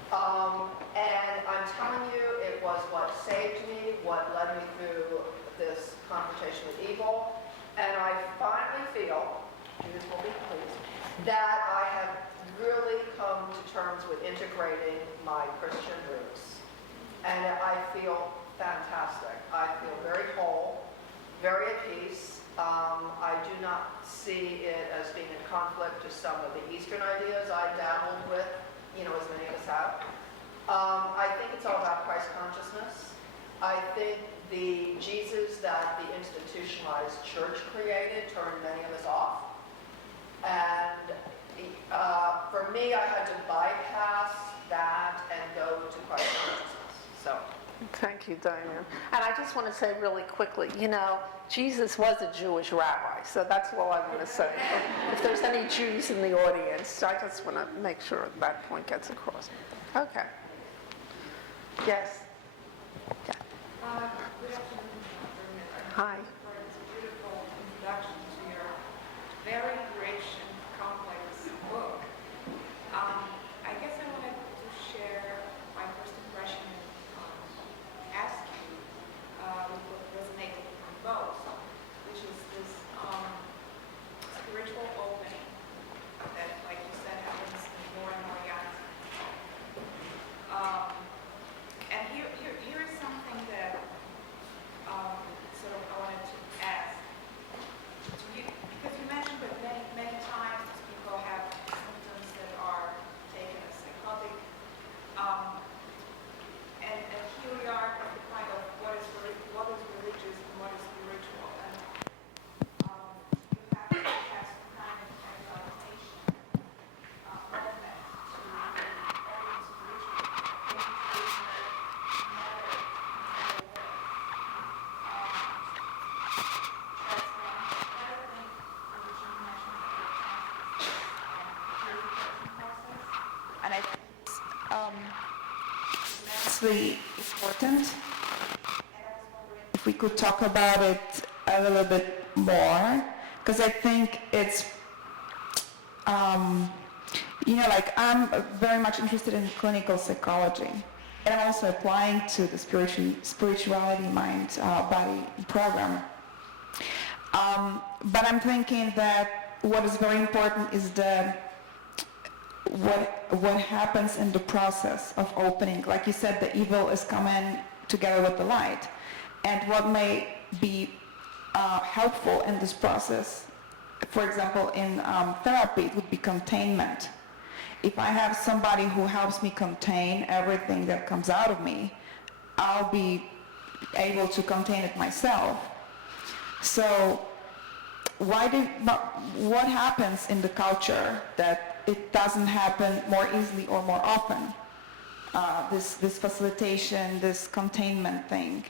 And I'm telling you, it was what saved me, what led me through this confrontation with evil, and I finally feel, Judith will be pleased, that I have really come to terms with integrating my Christian roots, and I feel fantastic. I feel very whole, very at peace. I do not see it as being in conflict to some of the Eastern ideas I dabbled with, as many of us have. I think it's all about Christ consciousness. I think the Jesus that the institutionalized church created turned many of us off. And for me, I had to bypass that and go to Christ consciousness. So. Thank you, Diane. And I just want to say really quickly, Jesus was a Jewish rabbi, so that's all I want to say. If there's any Jews in the audience, I just want to make sure that point gets across. Okay. Yes. Yeah. Good afternoon. Hi. It's a beautiful introduction to your very rich and complex book. I guess I wanted to share my first impression and ask you what resonated with me most, which is this spiritual opening that, like you said, happens more and more young. And here is something that sort of I wanted to immensely important. If we could talk about it a little bit more, because I think it's, like I'm very much interested in clinical psychology, and I'm also applying to the spirituality mind body program. But I'm thinking that what is very important is what happens in the process of opening. Like you said, the evil is coming together with the light. And what may be helpful in this process, for example, in therapy, it would be containment. If I have somebody who helps me contain everything that comes out of me, I'll be able to contain it myself. So what happens in the culture that it doesn't happen more easily or more often? This facilitation, this containment thing.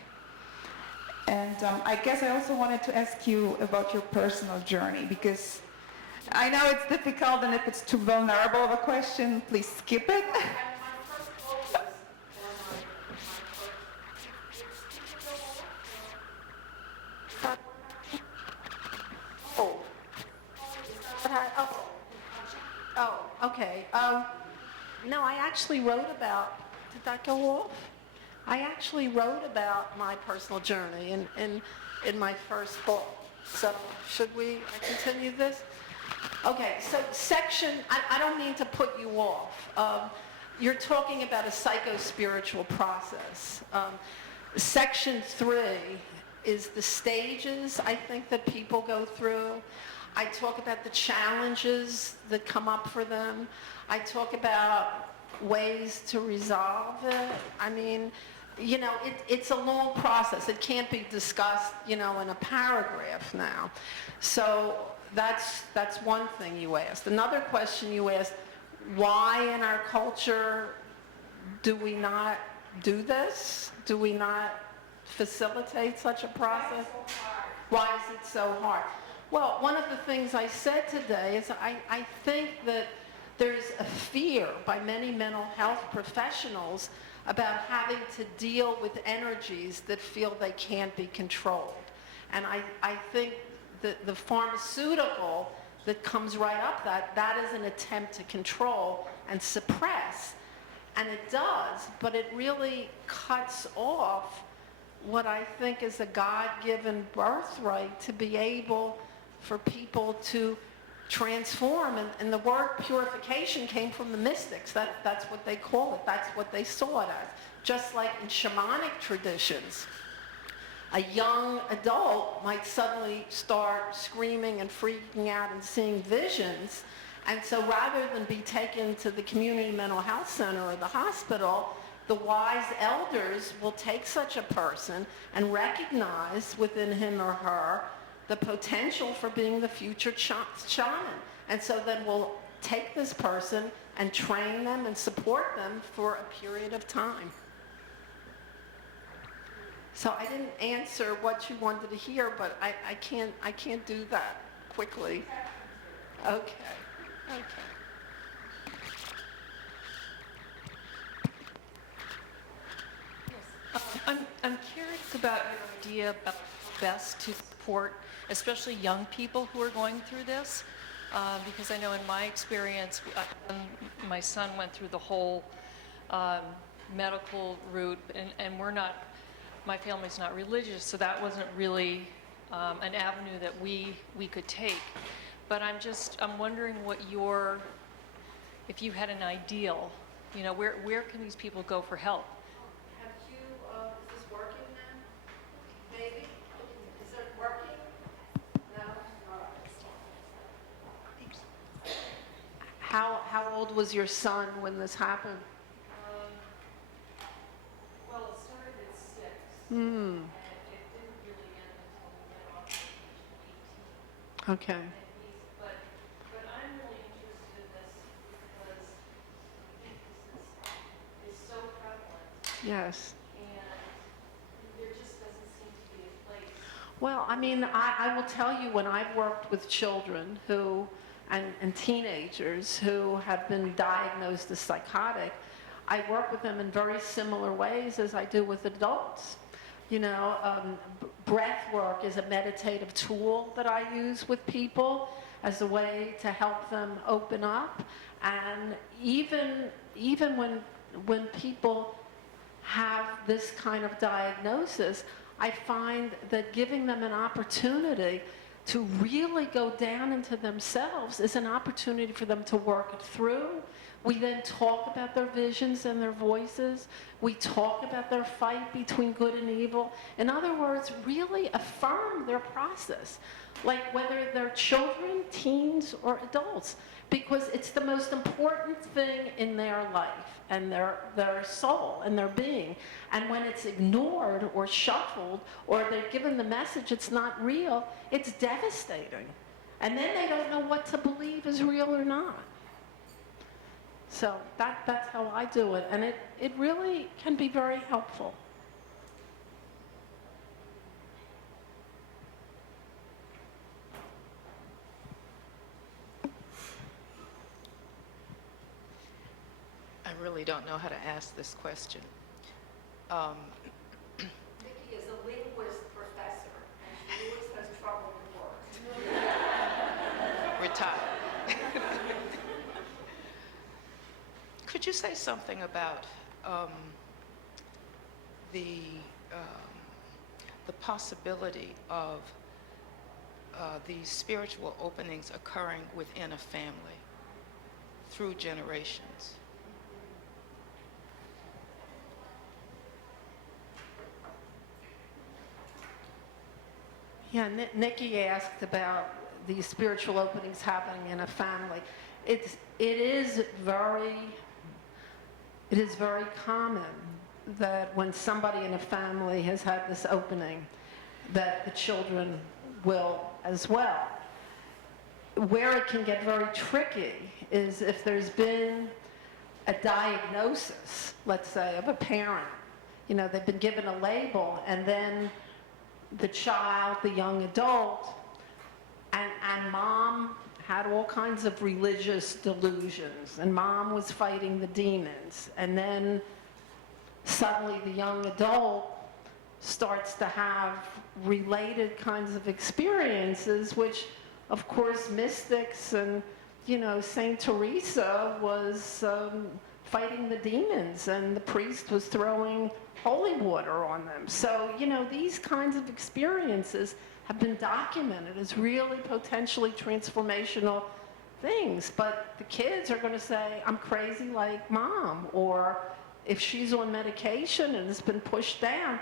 And I guess I also wanted to ask you about your personal journey, because I know it's difficult, and if it's too vulnerable of a question, please skip it. Oh, okay. No, I actually wrote about, did that go off? I actually wrote about my personal journey in my first book. So should we continue this? Okay, so I don't mean to put you off. You're talking about a psycho-spiritual process. Section 3 is the stages, I think, that people go through. I talk about the challenges that come up for them. I talk about ways to resolve it. I mean, it's a long process. It can't be discussed, in a paragraph now. So that's one thing you asked. Another question you asked, why in our culture do we not do this? Do we not facilitate such a process? Why is it so hard? Well, one of the things I said today is I think that there's a fear by many mental health professionals about having to deal with energies that feel they can't be controlled. And I think that the pharmaceutical that comes right up that is an attempt to control and suppress. And it does, but it really cuts off what I think is a God-given birthright to be able for people to transform. And the word purification came from the mystics. That's what they call it. That's what they saw it as. Just like in shamanic traditions, a young adult might suddenly start screaming and freaking out and seeing visions. And so rather than be taken to the community mental health center or the hospital, the wise elders will take such a person and recognize within him or her the potential for being the future shaman. And so then we'll take this person and train them and support them for a period of time. So I didn't answer what you wanted to hear, but I can't do that quickly. Okay. I'm curious about your idea about best to support, especially young people who are going through this, because I know in my experience, my son went through the whole medical route, and my family's not religious, so that wasn't really an avenue that we could take. But I'm wondering if you had an ideal, where can these people go for help? Have you, is this working now? Maybe? Is it working? No? How old was your son when this happened? Well, it started at 6. Hmm. And it didn't really end until we went off to 18. Okay. But I'm really interested in this because I think this is so prevalent, Yes. and there just doesn't seem to be a place. Well, I mean, I will tell you, when I've worked with children and teenagers who have been diagnosed as psychotic, I work with them in very similar ways as I do with adults. You know, breath work is a meditative tool that I use with people as a way to help them open up. And even when people have this kind of diagnosis, I find that giving them an opportunity to really go down into themselves is an opportunity for them to work it through. We then talk about their visions and their voices. We talk about their fight between good and evil. In other words, really affirm their process, like whether they're children, teens, or adults, because it's the most important thing in their life and their soul and their being. And when it's ignored or shuffled, or they're given the message it's not real, it's devastating. And then they don't know what to believe is real or not. So that's how I do it, and it really can be very helpful. I really don't know how to ask this question. Nikki is a linguist professor, and she always has trouble with words. Retired. Could you say something about the possibility of these spiritual openings occurring within a family through generations? Yeah, Nikki asked about these spiritual openings happening in a family. It is very common that when somebody in a family has had this opening, that the children will as well. Where it can get very tricky is if there's been a diagnosis, let's say, of a parent. You know, they've been given a label, and then the child, the young adult, and mom had all kinds of religious delusions, and mom was fighting the demons, and then suddenly the young adult starts to have related kinds of experiences, which of course mystics and, you know, Saint Teresa was fighting the demons, and the priest was throwing holy water on them. So, you know, these kinds of experiences have been documented as really potentially transformational things. But the kids are going to say, I'm crazy like mom, or if she's on medication and it's been pushed down.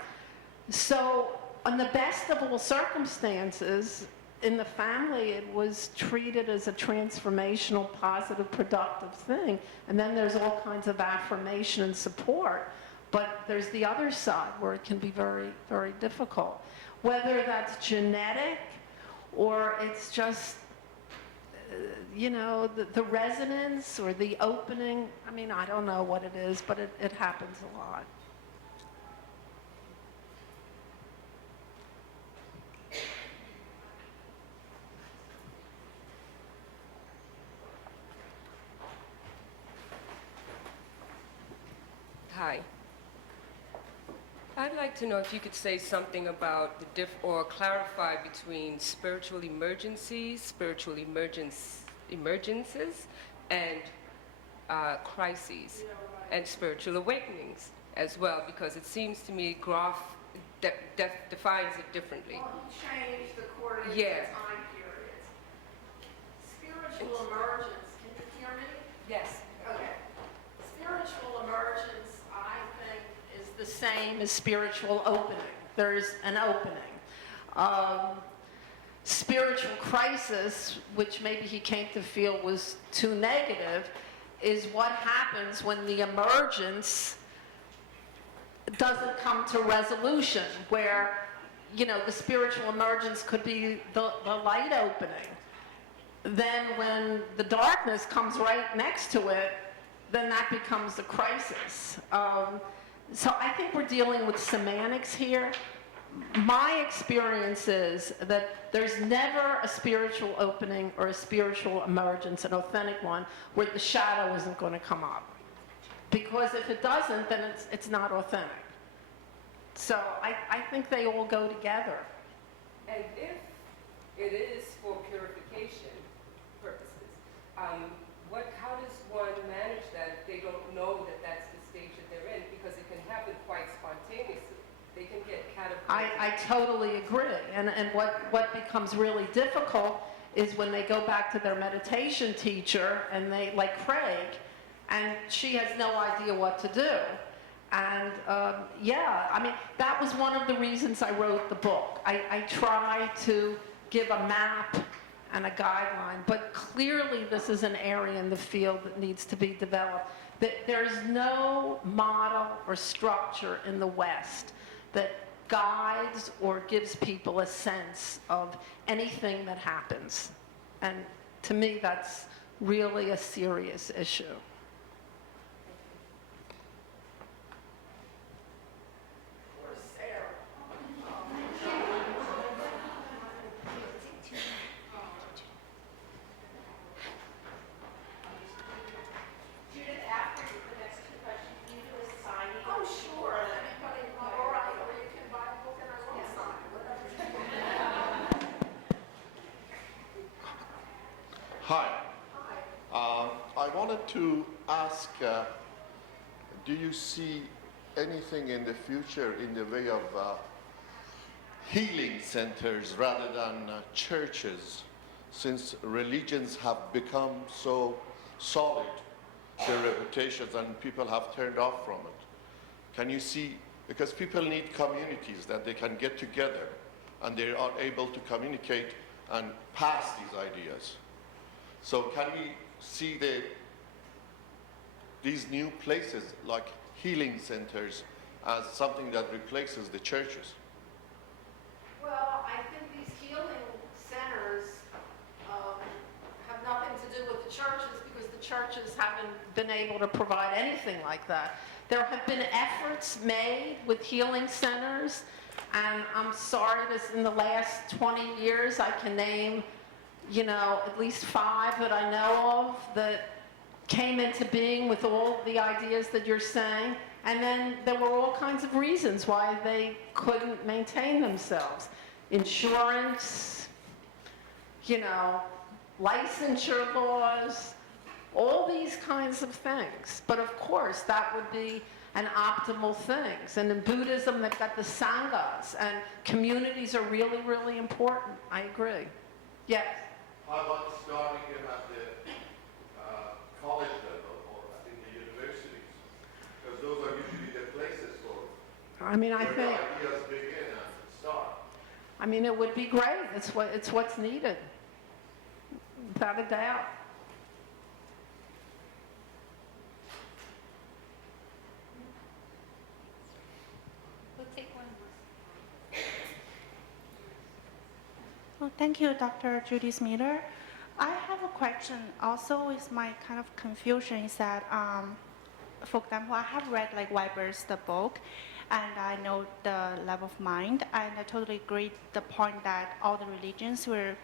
So, on the best of all circumstances, in the family, it was treated as a transformational, positive, productive thing. And then there's all kinds of affirmation and support. But there's the other side where it can be very, very difficult. Whether that's genetic or it's just, you know, the resonance or the opening. I mean, I don't know what it is, but it happens a lot. Hi. I'd like to know if you could say something about the or clarify between spiritual emergencies, spiritual emergences, and crises, and spiritual awakenings as well, because it seems to me Groff defines it differently. Well, he changed according to Yeah. the time periods. Spiritual emergence, can you hear me? Yes. Okay. Spiritual emergence, I think, is the same as spiritual opening. There's an opening. Spiritual crisis, which maybe he came to feel was too negative, is what happens when the emergence doesn't come to resolution, where, you know, the spiritual emergence could be the light opening. Then when the darkness comes right next to it, then that becomes the crisis. So I think we're dealing with semantics here. My experience is that there's never a spiritual opening or a spiritual emergence, an authentic one, where the shadow isn't going to come up. Because if it doesn't, then it's not authentic. So I think they all go together. And if it is for purification purposes, how does one manage that if they don't know that that's the stage that they're in? Because it can happen quite spontaneously. They can get catapulted. I totally agree. And what becomes really difficult is when they go back to their meditation teacher and they, like Craig, and she has no idea what to do. And yeah, I mean, that was one of the reasons I wrote the book. I try to give a map and a guideline, but clearly this is an area in the field that needs to be developed. There's no model or structure in the West that guides or gives people a sense of anything that happens. And to me, that's really a serious issue. Judith, after the next two questions, can you do a signing? Oh, sure. Anybody, all right, or you can buy a book and I won't sign, whatever. Hi. I wanted to ask, do you see anything in the future in the way of healing centers rather than churches, since religions have become so solid, their reputations, and people have turned off from it? Can you see, because people need communities that they can get together and they are able to communicate and pass these ideas. So can we see these new places like healing centers as something that replaces the churches? Well, I think these healing centers have nothing to do with the churches because the churches haven't been able to provide anything like that. There have been efforts made with healing centers, and I'm sorry, in the last 20 years I can name, at least 5 that I know of that came into being with all the ideas that you're saying. And then there were all kinds of reasons why they couldn't maintain themselves. Insurance, licensure laws, all these kinds of things. But of course, that would be an optimal thing. And in Buddhism, they've got the sanghas, and communities are really, really important. I agree. Yes? How about starting them at the college level or in the universities? Because those are usually the places for I mean, I where the think, ideas begin and start. I mean, it would be great. It's what's needed, without a doubt. We'll take one. Well, thank you, Dr. JudithMiller. I have a question. Also, is my kind of confusion is that, for example, I have read Weber's the book, and I know the level of mind, and I totally agree the point that all the religions will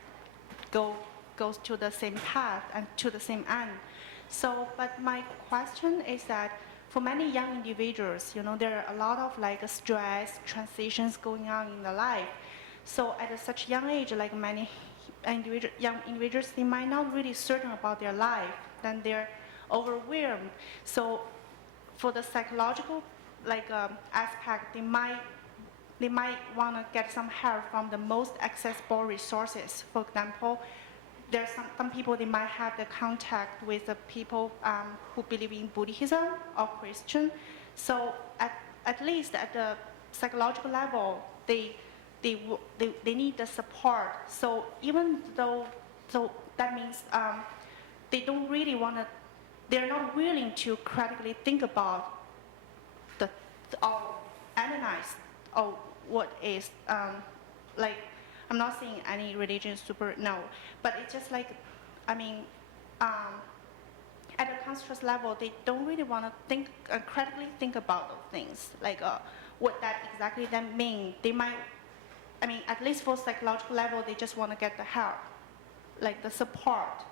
goes to the same path and to the same end. So, but my question is that for many young individuals, there are a lot of stress, transitions going on in their life. So at such a young age, many young individuals, they might not really certain about their life, then they're overwhelmed. So for the psychological aspect, they might want to get some help from the most accessible resources. For example, there's some people, they might have the contact with the people who believe in Buddhism or Christian. So at least at the psychological level, they need the support. So even though, that means they don't really want to, they're not willing to critically think about or analyze what is, I'm not saying any religion is super, no, but it's just at a conscious level, they don't really want to think, critically think about those things, what that exactly that mean. They might, at least for psychological level, they just want to get the help, the support.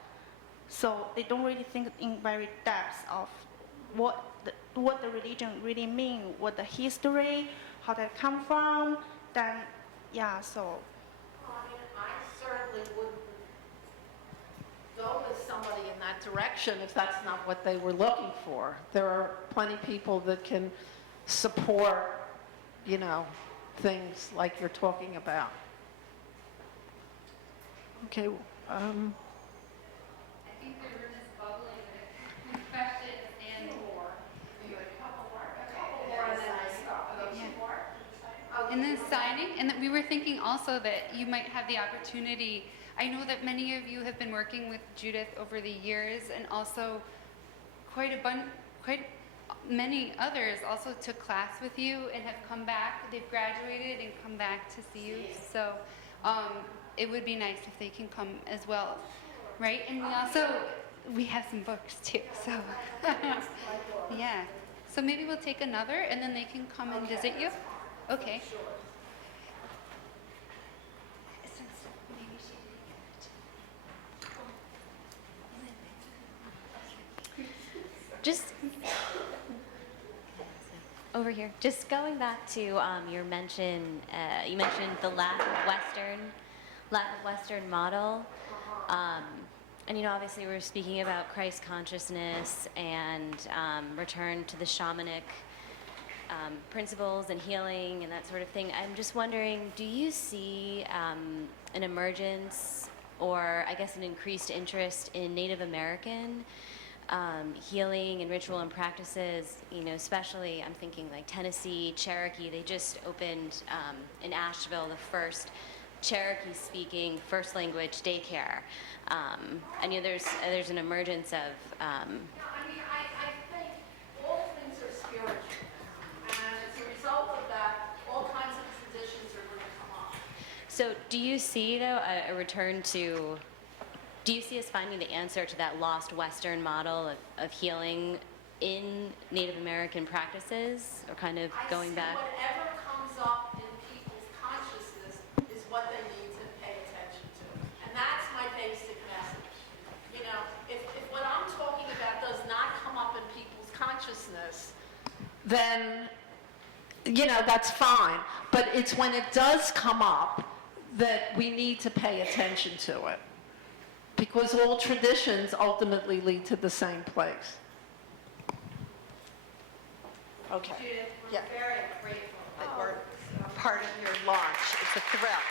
So they don't really think in very depth of what the religion really mean, what the history, how that come from, then, yeah, so. Well, I mean, I certainly wouldn't go with somebody in that direction if that's not what they were looking for. There are plenty of people that can support, you know, things like you're talking about. Okay, I think the room is bubbling with questions and and then signing, and that we were thinking also that you might have the opportunity. I know that many of you have been working with Judith over the years, and also quite many others also took class with you and have come back. They've graduated and come back to see you. So it would be nice if they can come as well, right? And we have some books too. So yeah. So maybe we'll take another, and then they can come and visit you. Okay. Just over here. Just going back to your mention, you mentioned the lack of Western model, and obviously we're speaking about Christ consciousness and return to the shamanic principles and healing and that sort of thing. I'm just wondering, do you see an emergence, or I guess an increased interest in Native American healing and ritual and practices, especially I'm thinking like Tennessee, Cherokee. They just opened in Asheville the first Cherokee-speaking first language daycare. And there's an emergence of. I think all things are spiritual, and as a result of that, all kinds of traditions are going to come up. So, do you see though a return to? Do you see us finding the answer to that lost Western model of healing in Native American practices, or kind of going back? Whatever comes up in people's consciousness is what they need to pay attention to. And that's my basic message. If what I'm talking about does not come up in people's consciousness, then, that's fine. But it's when it does come up that we need to pay attention to it. Because all traditions ultimately lead to the same place. Okay. Judith, we're Yeah. very grateful that we're part of your launch. It's a thrill.